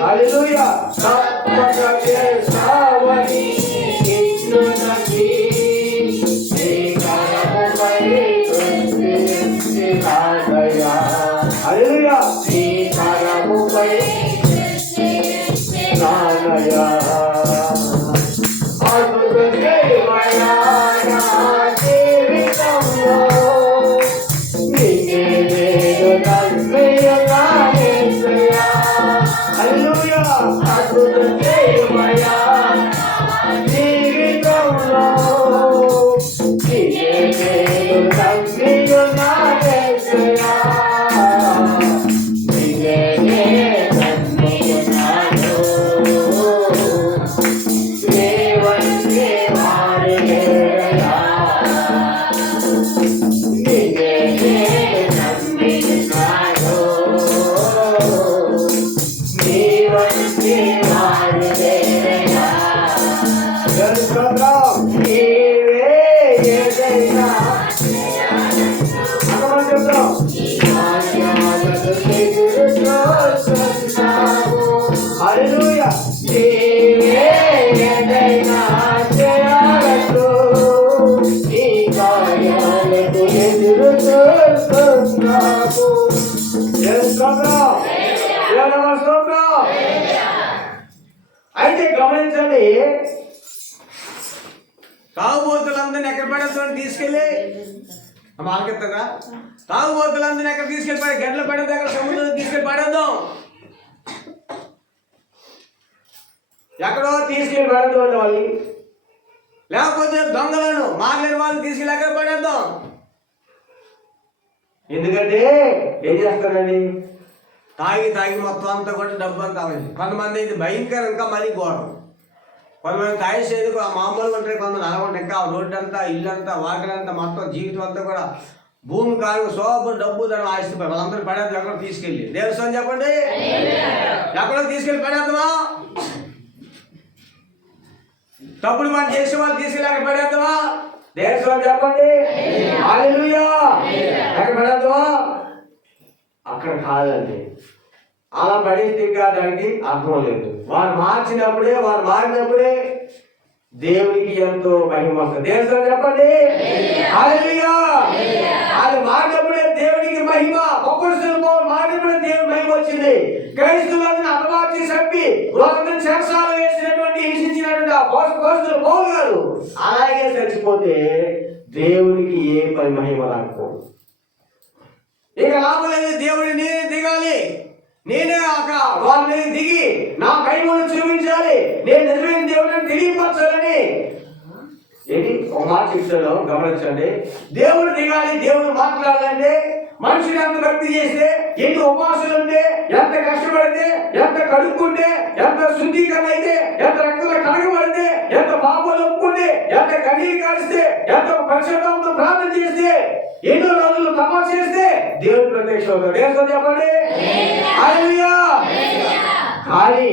హల్లెలూయా. తప్పక చేస్తావని నిన్ను నమ్మి నీ కరముపై దృష్టి నాదయా. హల్లెలూయా. నీ కరముపై నాదయా. అద్భుత దేవయా నా జీవితంలో నిన్నే నేను నమ్మియున్నానే. హల్లెలూయా. అద్భుత దేవయా జీవితంలో నిన్నే నేను నమ్మియున్నానే. నిన్నే నమ్మియున్నాను. దేవన్నే వారిలేరా. నిన్నే నమ్మియున్నాను. నీ నీవే ఏదైనా చేయాలకు నీ కార్యాలకు ఎదురు చూస్తున్నావు. అయితే గమనించండి, తాగుబోతులందరినీ ఎక్కడ పడేస్తామని తీసుకెళ్ళి ఆలకెత్తగా తాగుబోతులందరినీ ఎక్కడ తీసుకెళ్ళి పడే గడ్ల పడే దగ్గర సముద్రం తీసుకెళ్ళి పడేద్దాం. ఎక్కడో తీసుకెళ్ళి పడేద్దాం వాళ్ళు, లేకపోతే దొంగలను మారలేని వాళ్ళు తీసుకెళ్ళి ఎక్కడ పడేద్దాం. ఎందుకంటే ఏం చేస్తారండి, తాగి మొత్తం అంతా కూడా డబ్బు అంతా అవ్వాలి. కొంతమంది ఇది భయంకరం, ఇంకా మరీ ఘోరం. కొంతమంది తాగేసేది మామూలుగా ఉంటాయి, కొంతమంది అలా ఉంటాయి. ఇంకా రోడ్డు అంతా, ఇల్లు అంతా, వాకిలంతా, మొత్తం జీవితం అంతా కూడా భూమి కాదు సోపు డబ్బు దాన్ని ఆశిస్తాయి. వాళ్ళందరూ పడేద్దాం ఎక్కడో తీసుకెళ్ళి. దేవస్థానం చెప్పండి, ఎక్కడో తీసుకెళ్ళి పడేద్దామా? తప్పుడు పని చేసే వాళ్ళు తీసుకెళ్ళి అక్కడ పడేద్దామా? దేవస్థానం చెప్పండి. హల్లెలూయా. ఎక్కడ పడేద్దామా? అక్కడ కాదండి, అలా పడేస్తే ఇంకా దానికి అర్థం లేదు. వారు మారినప్పుడే దేవునికి ఎంతో మహిమ వస్తుంది. దేవస్థానం చెప్పండి. హల్లెలూయా. వాళ్ళు మారినప్పుడే దేవునికి మహిమ. మారినప్పుడే దేవుని మహిమ వచ్చింది. క్రైస్తవులను అపవాది చంపి వాళ్ళని చెరసాలలో వేసినటువంటి హింసించినటువంటి పోస్తులు పౌలు గారు అలాగే చచ్చిపోతే దేవునికి ఏ పని మహిమ రాకపోదు. ఇక లాభం లేదు. దేవుడిని నేనే దిగాలి, నేనే వాళ్ళని దిగి నా మహిమను చూపించాలి, నేను నిజమైన దేవుడిని తెలియపరచాలని. ఏంటి ఒక మాట చెప్తాను గమనించండి. దేవుడు దిగాలి, దేవుడు మాట్లాడాలంటే మనుషులు ఎంత భక్తి చేస్తే, ఎన్ని ఉపవాసాలు ఉంటే, ఎంత కష్టపడితే, ఎంత కడుక్కుంటే, ఎంత శుద్ధీకరణ అయితే, ఎంత రక్తంలో కడగబడితే, ఎంత పాపాలు ఒప్పుకుంటే, ఎంత కన్నీరు కారిస్తే, ఎంత పరిశుభ్రంతో ప్రార్థన చేస్తే, ఎన్నో రోజులు తపస్సు చేస్తే దేవుడు ప్రత్యక్ష అవుతాడు. ఏం చెప్పండి. హల్లెలూయా. కానీ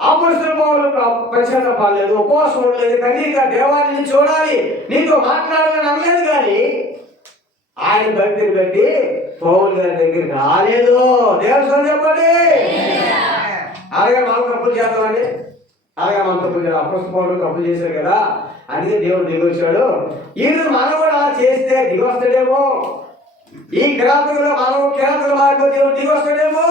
అపొస్తలుల పౌలు పశ్చాత్తాపడలేదు, ఉపవాసం ఉండలేదు, కనీక దేవాన్ని చూడాలి, నీతో మాట్లాడాలని అనలేదు. కానీ ఆయన భక్తిని బట్టి పౌలు గారి దగ్గరికి రాలేదు. దేవుడు చెప్పండి. అలాగే మనం తప్పులు చేద్దామండి, అలాగే మనం తప్పులు చేద్దాం. అపొస్తలుల పౌలు తప్పులు చేశారు కదా, అందుకే దేవుడు దిగి వచ్చాడు. ఈయన మనం కూడా అలా చేస్తే దిగి వస్తాడేమో. ఈ కిరాతకులు మారిపోతే దేవుడు దిగి వస్తాడేమో.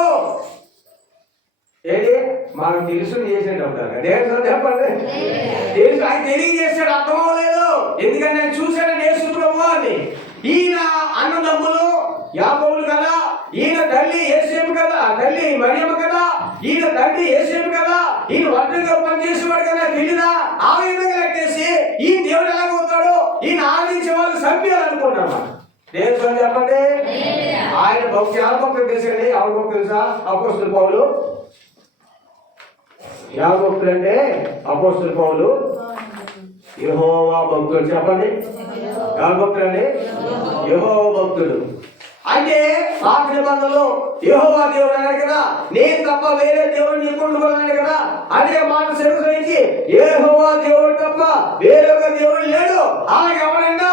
ఏంటి మనం తెలుసు చేసేటప్పుడు దేవుడు చెప్పండి. తెలుసు, ఆయన తెలియజేశాడు, అర్థం అవ్వలేదు. ఎందుకంటే నేను చూశాను యేసు ప్రభువుని. ఈయన అన్నదమ్ములు యాకోబులు కదా, ఈయన తల్లి యేసేపు కదా, తల్లి మరియమ్మ కదా, ఈయన తండ్రి యేసేపు కదా, ఈయన ఒంటరిగా పనిచేసేవాడు కదా, తెలియదా? ఆ విధంగా లెక్కేసి ఈ దేవుడు ఎలాగవుతాడు, ఈయన ఆరాధించే వాళ్ళు సభ్యులు దేవుడు చెప్పండి. ఆయన భక్తి ఎవరి భక్తులు తెలుసండి? ఎవరి భక్తులు తెలుసా? అపొస్తలుల పౌలు. ఎవరి భక్తులు అంటే అపొస్తలుల పౌలు యెహోవా భక్తుడు. చెప్పండి, ఎవరి భక్తులు అండి? యెహోవా భక్తుడు. అంటే పాత నిబంధనలో యెహోవా దేవుడు అన్నాడు కదా, నేను తప్ప వేరే దేవుడిని ఎప్పుడు కదా. అదే మాట శిరస్సు యెహోవా దేవుడు తప్ప వేరొక దేవుడు లేడు. అలాగే ఎవరైనా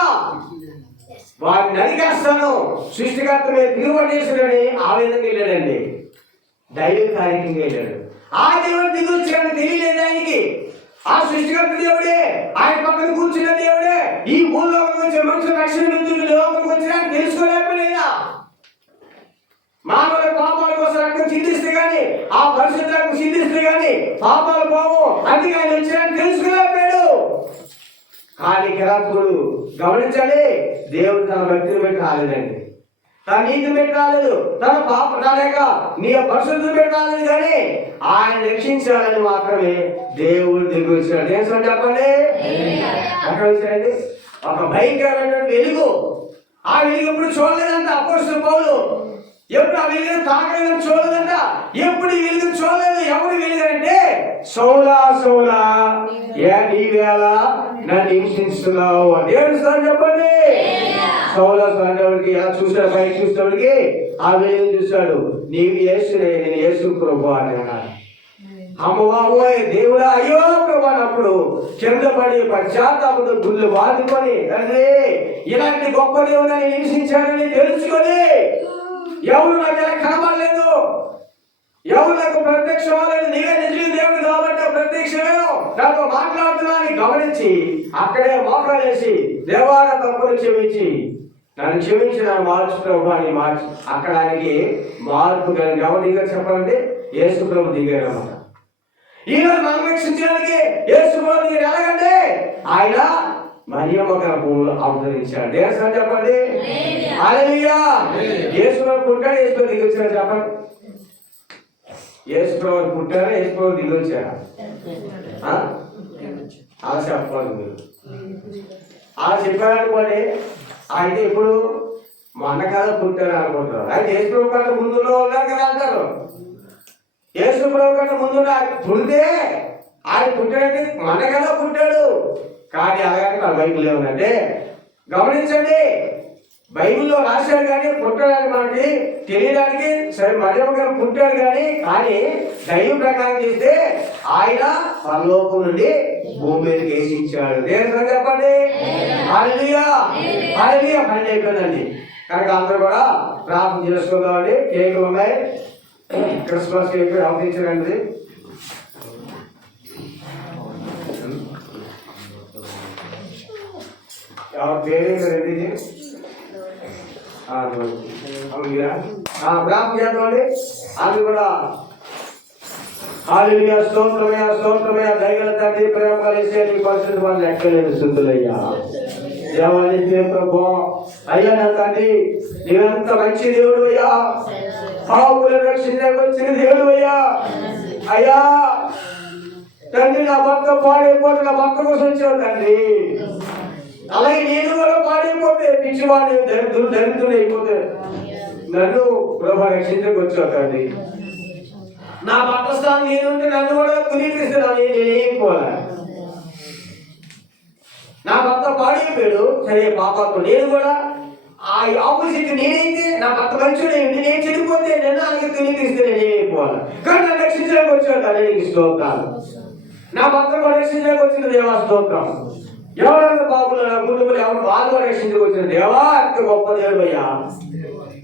వారిని నరికేస్తాను, సృష్టికర్త మీద తిరుగుబడేసాడని ఆ విధంగా వెళ్ళాడండి. దైవ కార్యక్రమంగా వెళ్ళాడు. ఆ దేవుడు దిగి వచ్చాడని తెలియలేదు ఆయనకి. ఆ సృష్టికర్త దేవుడే, ఆయన పక్కన కూర్చున్న దేవుడే, ఈ భూలోకం వచ్చే మనుషులు రక్షణ నుంచి లోకంలోకి వచ్చినా తెలుసుకోలేకపోయినా. మానవుల పాపాల కోసం రక్తం చిందిస్తే గాని, ఆ పరిశుద్ధ రక్తం చిందిస్తే గాని పాపాలు పోవు. అందుకే ఆయన వచ్చినా తెలుసుకోలేకపోయాడు. కానీ కిరాతకుడు గమనించాలి, దేవుడు తన భక్తిని బట్టి రాలేదండి, తన నీతిని బట్టి రాలేదు, తన పాప రాలేక నీ పరిశుద్ధిని బట్టి రాలేదు. కానీ ఆయన రక్షించాలని మాత్రమే దేవుడు దిగి వచ్చాడు. దేశం చెప్పండి. ఎక్కడ వచ్చాడండి? ఒక భయంకరమైన వెలుగు. ఆ వెలుగు ఎప్పుడు చూడలేదంట అపొస్తలుల పౌలు. ఎప్పుడు ఆ వెలుగును తాకలేదని చూడలేదంట. ఎప్పుడు ఈ వెలుగును చూడలేదు. ఎవరు వెలుగంటే, సౌలా సౌలా నీవేళ నన్ను హింసిస్తున్నావు. దేవుడు చెప్పండి. సౌలా సౌలకి ఎలా చూశాడు? పైకి చూసేవాడికి ఆ వెలుగు చూశాడు. నీవు యేసునే, నేను యేసు ప్రభు అని అన్నాడు. అమ్మబాబోయ్ దేవుడా అయ్యో ప్రభు అన్నప్పుడు కింద పడి పశ్చాత్తాపంతో గుళ్ళు బాదుకొని, తండ్రి ఇలాంటి గొప్ప దేవుడు నేను హింసించానని తెలుసుకొని, ఎవరు నాకు ఎలా కనబడలేదు, ఎవరు నాకు ప్రత్యక్షమాలని నీవే నిజమైన దేవుడు కాబట్టి ప్రత్యక్షమే నాతో మాట్లాడుతున్నాను గమనించి అక్కడే మోకాలేసి దేవాల తప్పులు క్షమించి నన్ను క్షమించి నన్ను మార్చు ప్రభు అని మార్చి అక్కడ ఆయనకి మార్పు కలిగి ఎవరు దిగారు చెప్పాలంటే యేసు ప్రభు దిగారు అన్నమాట. ఈరోజు మనం రక్షించడానికి యేసు ప్రభు దిగారు ఎలాగంటే ఆయన మరియమ్మ గర్భంలో అవతరించాడు. దేశం చెప్పండి హల్లెలూయా. యేసు ప్రభు పుట్టాడు, యేసు ప్రభు దిగొచ్చాడు చెప్పండి. యేసు ప్రభు పుట్టారా, యేసు ప్రభు దిగొచ్చారా? అలా చెప్పాలి మీరు. అలా చెప్పారనుకోండి అయితే ఇప్పుడు మన కదా పుట్టారు అనుకుంటారు. అయితే యేసు ప్రభు కంటే ముందులో ఉన్నారు కదా అంటారు. యేసు ప్రభు కంటే ముందు పుడితే ఆయన పుట్టాడంటే మన కదా పుట్టాడు. కానీ అలాగే నా బైబిల్ ఏమనంటే గమనించండి, బైబిల్లో రాశాడు కానీ పుట్టడానికి మనకి తెలియడానికి సరే మరియమ్మ గారు పుట్టాడు కానీ దైవ ప్రకారం చేస్తే ఆయన పరలోకం నుండి భూమి మీదకి వేసించాడు. దేవుడు చెప్పండి హల్లెలూయా హల్లెలూయా. పని అయిపోయిందండి. కనుక అందరూ కూడా ప్రార్థన చేసుకుందామండి. కేకులు ఉన్నాయి, క్రిస్మస్ కేక్ అవతరించారండి. ఎవరి పేరు రెడ్డి ప్రార్థన చేద్దామండి. అది కూడా హల్లెలూయా స్తోత్రమయ్యా స్తోత్రమయ్యా దయగల తండ్రి ప్రేమ కలిసే నీ పరిస్థితి వాళ్ళు ఎక్కలేదు స్థుతులయ్యా. దేవాలయ ప్రభు అయ్యా నా తండ్రి నీవెంత మంచి దేవుడు అయ్యా, పాపులను రక్షించడానికి వచ్చిన దేవుడు అయ్యా. అయ్యా తండ్రి నా భర్త పాడైపోతే నా భర్త కోసం వచ్చావు తండ్రి. అలాగే నేను కూడా పాడైపోతే పిచ్చివాడి దరిద్రుడు అయిపోతే నన్ను ప్రభు రక్షించడానికి వచ్చావు తండ్రి. నా భర్త స్థానం నేనుంటే నన్ను కూడా తునీకరిస్తున్నాను. నేనేపోలే, నా భర్త పాడైపోయాడు సరే పాపకు నేను కూడా ఆ ఆపోజిట్ నేనైతే నా భర్త మంచిగా నేను చెడిపోతే నన్ను అలాగే తునీకరిస్తే నేనేపోవాలి. కానీ నన్ను రక్షించడానికి వచ్చావు తండ్రి, నీకు స్తోత్రాలు. నా భర్త కూడా రక్షించడానికి వచ్చిన దేవా స్తోత్రం. ఎవరైనా బాబులు నా కుటుంబంలో ఎవరు బాగా రక్షించడానికి వచ్చిన దేవా అంత గొప్ప దేవుడు అయ్యా.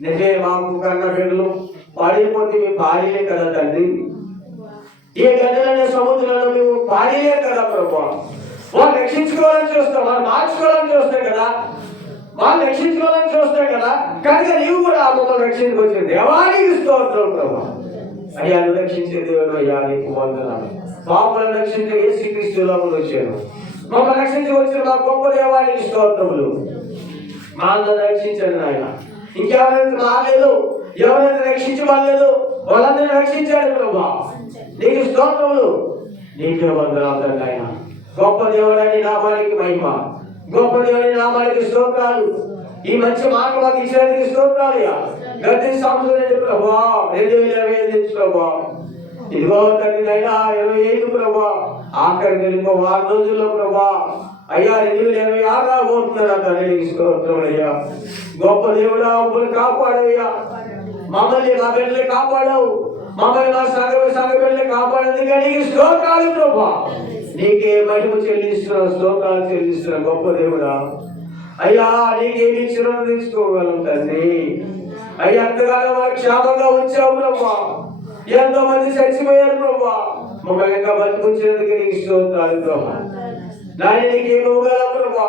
నిజే మాకు కన్న బిడ్డలు పాడైపోతే మేము పాడలే కదా తండ్రి. ఏ గడ్డలనే సముద్రంలో మేము పాడలే కదా ప్రభు. వాళ్ళు రక్షించుకోవాలని చూస్తాం, వాళ్ళు మార్చుకోవాలని చూస్తాం కదా, వాళ్ళు రక్షించుకోవాలని చూస్తాం కదా. కనుక నీవు కూడా ఆ మమ్మల్ని రక్షించుకొచ్చిన దేవానికి స్తోత్రం ప్రభు. అయ్యా నువ్వు రక్షించే దేవుడు అయ్యా, నీకు వందనాలు. పాపలను రక్షించే యేసుక్రీస్తులో వచ్చాను. మమ్మల్ని రక్షించి వచ్చిన మా గొప్ప దేవానికి స్తోత్రములు. మా అందరూ రక్షించండి నాయన. ఇంకెవరైతే రాలేదు, ఎవరైతే రక్షించలేదు వాళ్ళందరినీ రక్షించాడు ప్రభా. నీకు స్తోత్రములు, నీకే వందనాలు ఆయన. గొప్ప దేవుడని నామానికి మహిమ, గొప్ప దేవుని నామానికి స్తోత్రాలు. ఈ మంచి మాట మాకు ఇచ్చినందుకు స్తోత్రాలు. గతి సంవత్సరం ప్రభా 2025 ప్రభా. ఇదిగో తండ్రి అయినా 25 ప్రభా. ఆఖరికి ఇంకో 6 రోజుల్లో ప్రభా అయ్యా 2026 రాబోతున్నారా తండ్రి, స్తోత్రం అయ్యా. గొప్ప దేవుడా మమ్మల్ని కాపాడయ్యా. మమ్మల్ని మా బిడ్డలు కాపాడవు, మమ్మల్ని మా సంఘ బిడ్డలు కాపాడేందుకు నీకు స్తోత్రాలు ప్రభా. నీకే మహిమ చెల్లిస్తున్నా, స్తోత్రాలు చెల్లిస్తున్నా గొప్ప దేవుడా. అయ్యా నీకేమి ఇచ్చినా తీసుకోగలం తండ్రి. అయ్యా ఎంతగానో మాకు క్షేమంగా ఉంచావు ప్రభా. ఎంతో మంది చచ్చిపోయారు ప్రభా, మమ్మల్ని ఇంకా బతుకుంచేందుకు నీకు స్తోత్రాలు ప్రభా. నాయన నీకేమోగల ప్రభా.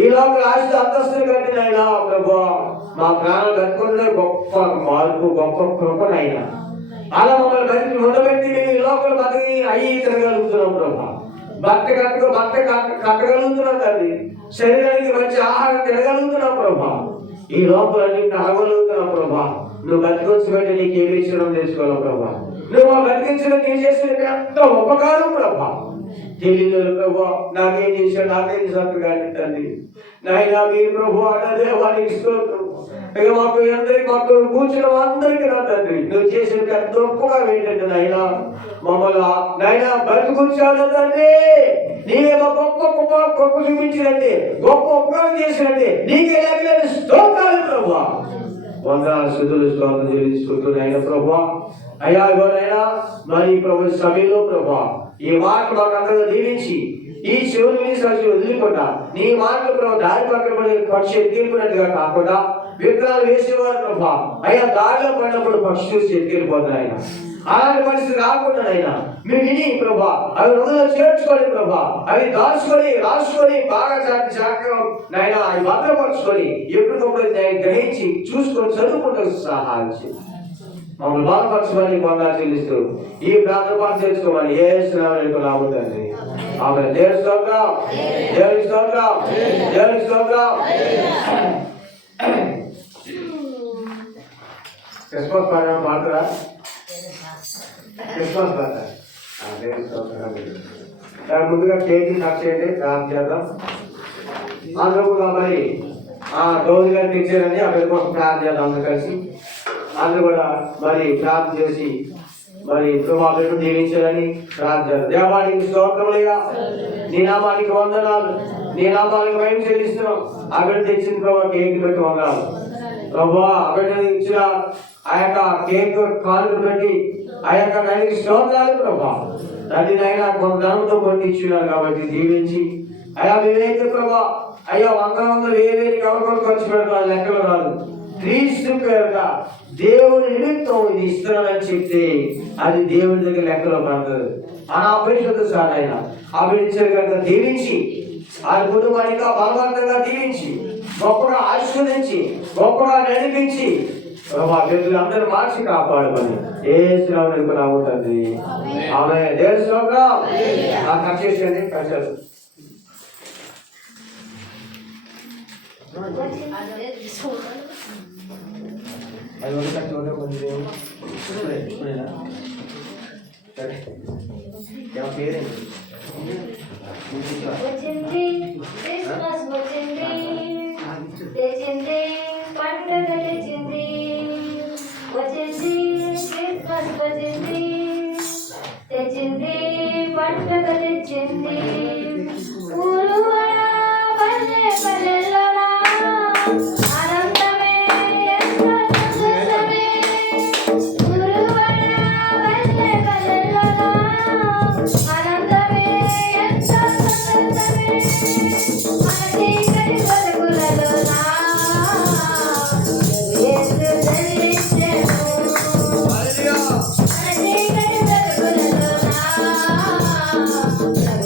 ఈ లోపల ఆస్తి అంతస్తులు కట్టిన ఆయన ప్రభా మా ప్రాణాలు బతుకున్న గొప్ప మార్పు, గొప్ప కృప నాయన. అలా మమ్మల్ని బతికి ఉండబెట్టి మేము ఈ లోపల బతికి అయ్యి తిరగలుగుతున్నాం ప్రభా. భర్త కట్టగలుగుతున్నాం తండ్రి. శరీరానికి మంచి ఆహారం తినగలుగుతున్నాం ప్రభా. ఈ లోపల నీకు అడగలుగుతున్నాం ప్రభా. నువ్వు బతికొచ్చి బట్టి నీకు ఏమి ఇచ్చడం తెలుసుకోవాలి ప్రభా. నువ్వు ఆ బతికించడం నేను చేసిన ఎంత ఉపకారం ప్రభా. తెలియదు ప్రభా, నాకేం చేశాడు, నాకేం చేశాడు కానీ తండ్రి. నాయన మీరు ప్రభు అన్నదే వారికి స్తోత్రం. ఇక మాకు మాకు కూర్చున్న అందరికీ నా తండ్రి నువ్వు చేసిన పెద్ద గొప్పగా ఏంటంటే నాయన మమ్మల్ని నాయన బతికొచ్చాడు తండ్రి. నీవే మా గొప్ప గొప్ప గొప్ప చూపించినట్టే, గొప్ప ఉపకారం చేసినట్టే నీకే లేకపోతే స్తోత్రాలు ప్రభా. వందనాలు స్తుతులు స్తోత్రం చెల్లించుకుంటున్నాయి ఆయన ప్రభా. అయ్యా ఎవరైనా మరి ప్రభు సమయంలో ప్రభా ఈ మాట మాకు అందరూ దీవించి ఈ చెవుని సజీవులు వదిలికుండా నీ మాటలు ప్రభు దారి పక్కన పడి పక్షి ఎత్తిపోయినట్టుగా కాకుండా విత్తనాలు వేసేవారు ప్రభా. అయ్యా దారిలో పడినప్పుడు పక్షి చూసి ఎత్తిపోతున్నాయి ఆయన. అలాంటి పరిస్థితి రాకుండా అయినా మీరు విని ప్రభా అవి హృదయంలో చేర్చుకొని ప్రభా అవి దాచుకొని రాసుకొని బాగా చక్కగా నాయన అవి భద్రపరచుకొని ఎప్పటికప్పుడు గ్రహించి చూసుకొని చదువుకుంటూ సహాయం చేయండి. మమ్మల్ని బాధపరచుకొని కొందా చెల్లిస్తూ ఈ ప్రాంత పాటు తెలుసుకోమని ఏ నామతండి ఆమె దేవుని స్తోత్రం, దేవుని స్తోత్రం, దేవుని స్తోత్రం. క్రిస్మస్ పాట పాడతారా? క్రిస్మస్ పాట దేవుని స్తోత్రం. ముందుగా కేజీ కట్ చేయండి, ప్రార్థన చేద్దాం. అందులో మరి రోజు గారు తెచ్చారని అక్కడి కోసం ప్రార్థన చేద్దాం. అందరూ కలిసి అందరూ కూడా మరి ప్రార్థన చేసి మరి ప్రభావం దీవించాలని ప్రార్థన. దేవానికి స్తోత్రములుగా నీ నామానికి వందనాలు, నీ నామానికి మేము చెల్లిస్తున్నాం. అక్కడ తెచ్చిన ప్రభావ కేక్ పెట్టి వందనాలు ప్రభా. అక్కడ ఇచ్చిన ఆ యొక్క కేక్ కానుక పెట్టి ఆ యొక్క నైనికి స్తోత్రాలు ప్రభా. తల్లినైనా కొంత ధనంతో కొన్ని ఇచ్చినారు కాబట్టి దీవించి అయ్యా మేమైతే ప్రభా అయ్యా 100 వేలు ఎవరికొరకు ఖర్చు పెడతారు లెక్కలు రాదు. క్రీస్తు పేరుగా దేవుని నిమిత్తం ఇది ఇస్తున్నానని చెప్తే అది దేవుని దగ్గర లెక్కలో పడుతుంది. ఆ పరిశుద్ధ సార్ ఆయన అభివృద్ధి కనుక దీవించి ఆయన కుటుంబానికి బలవంతంగా దీవించి గొప్పగా ఆశీర్వదించి గొప్పగా నడిపించి మా బిడ్డలు అందరూ మార్చి కాపాడమని ఏ శ్రావణకు రావుతుంది. ఆమె దేశంగా కట్ చేసేయండి కష్టాలు. వచ్చింది క్రిస్మస్ వచ్చింది, తెచ్చింది పండుగ తెచ్చింది. వచ్చింది క్రిస్మస్ వచ్చింది, తెచ్చింది పండుగ తెచ్చింది. ఊరు పల్లె పల్లెల్లోనా ఆనందమే ఎంతో సంతోషమే. ఊరు పల్లె పల్లెల్లోనా ఆనందమే ఎంతో సంతోషమే. మన చీకటి బతుకులలోనా యేసు జన్మించెను. మన చీకటి బతుకులలోనా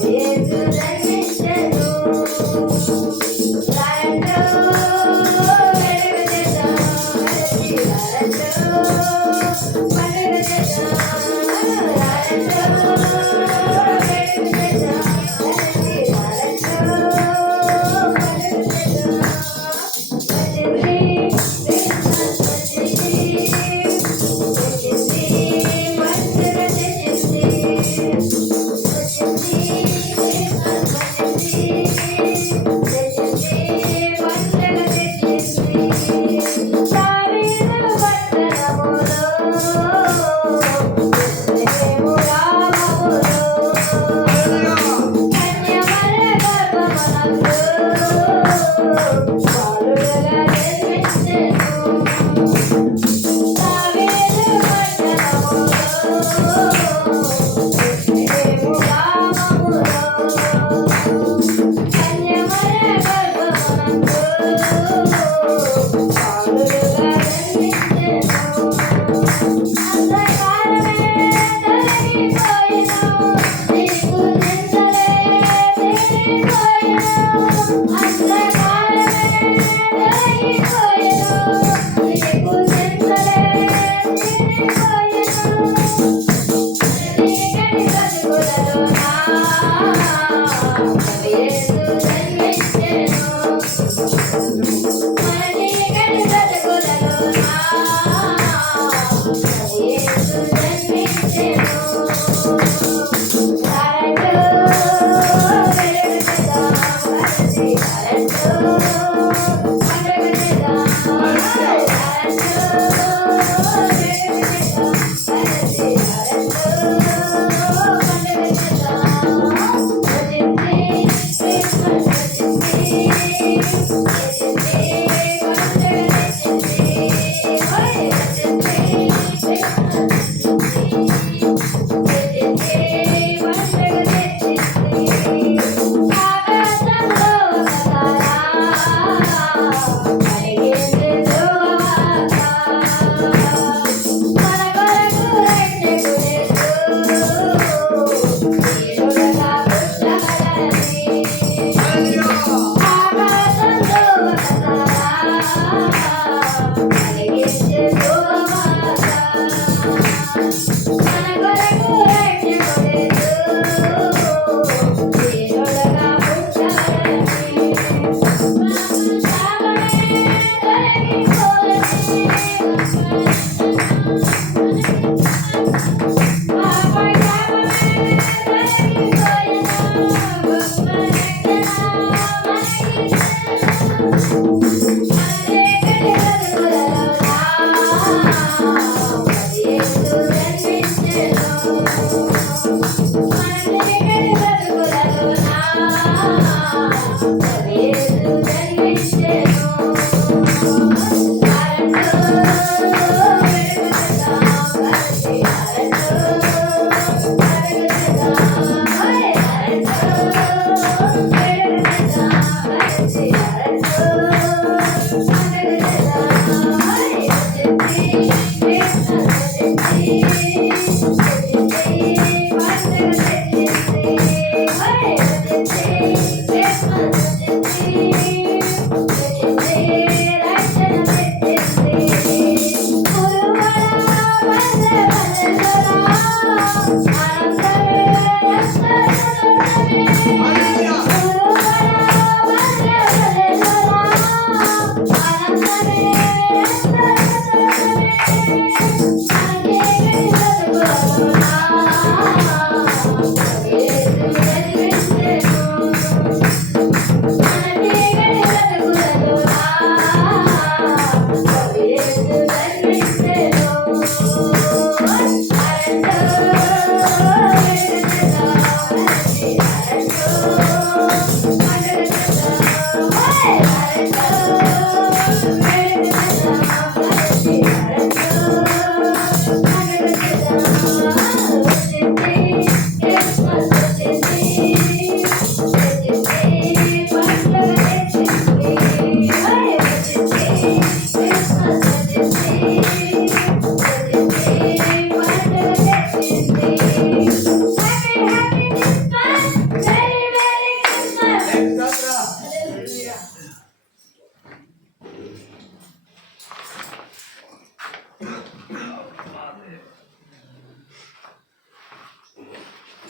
యేసు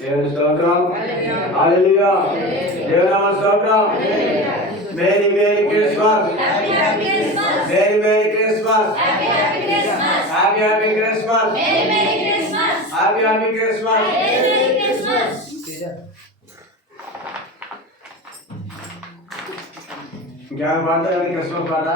దేవుని స్తోత్రం. హల్లెలూయా. దేవుని నామ స్తోత్రం. Merry merry Christmas. Merry merry Christmas. Happy happy Christmas. Happy happy Christmas. क्या बात है क्रिसमस वाला?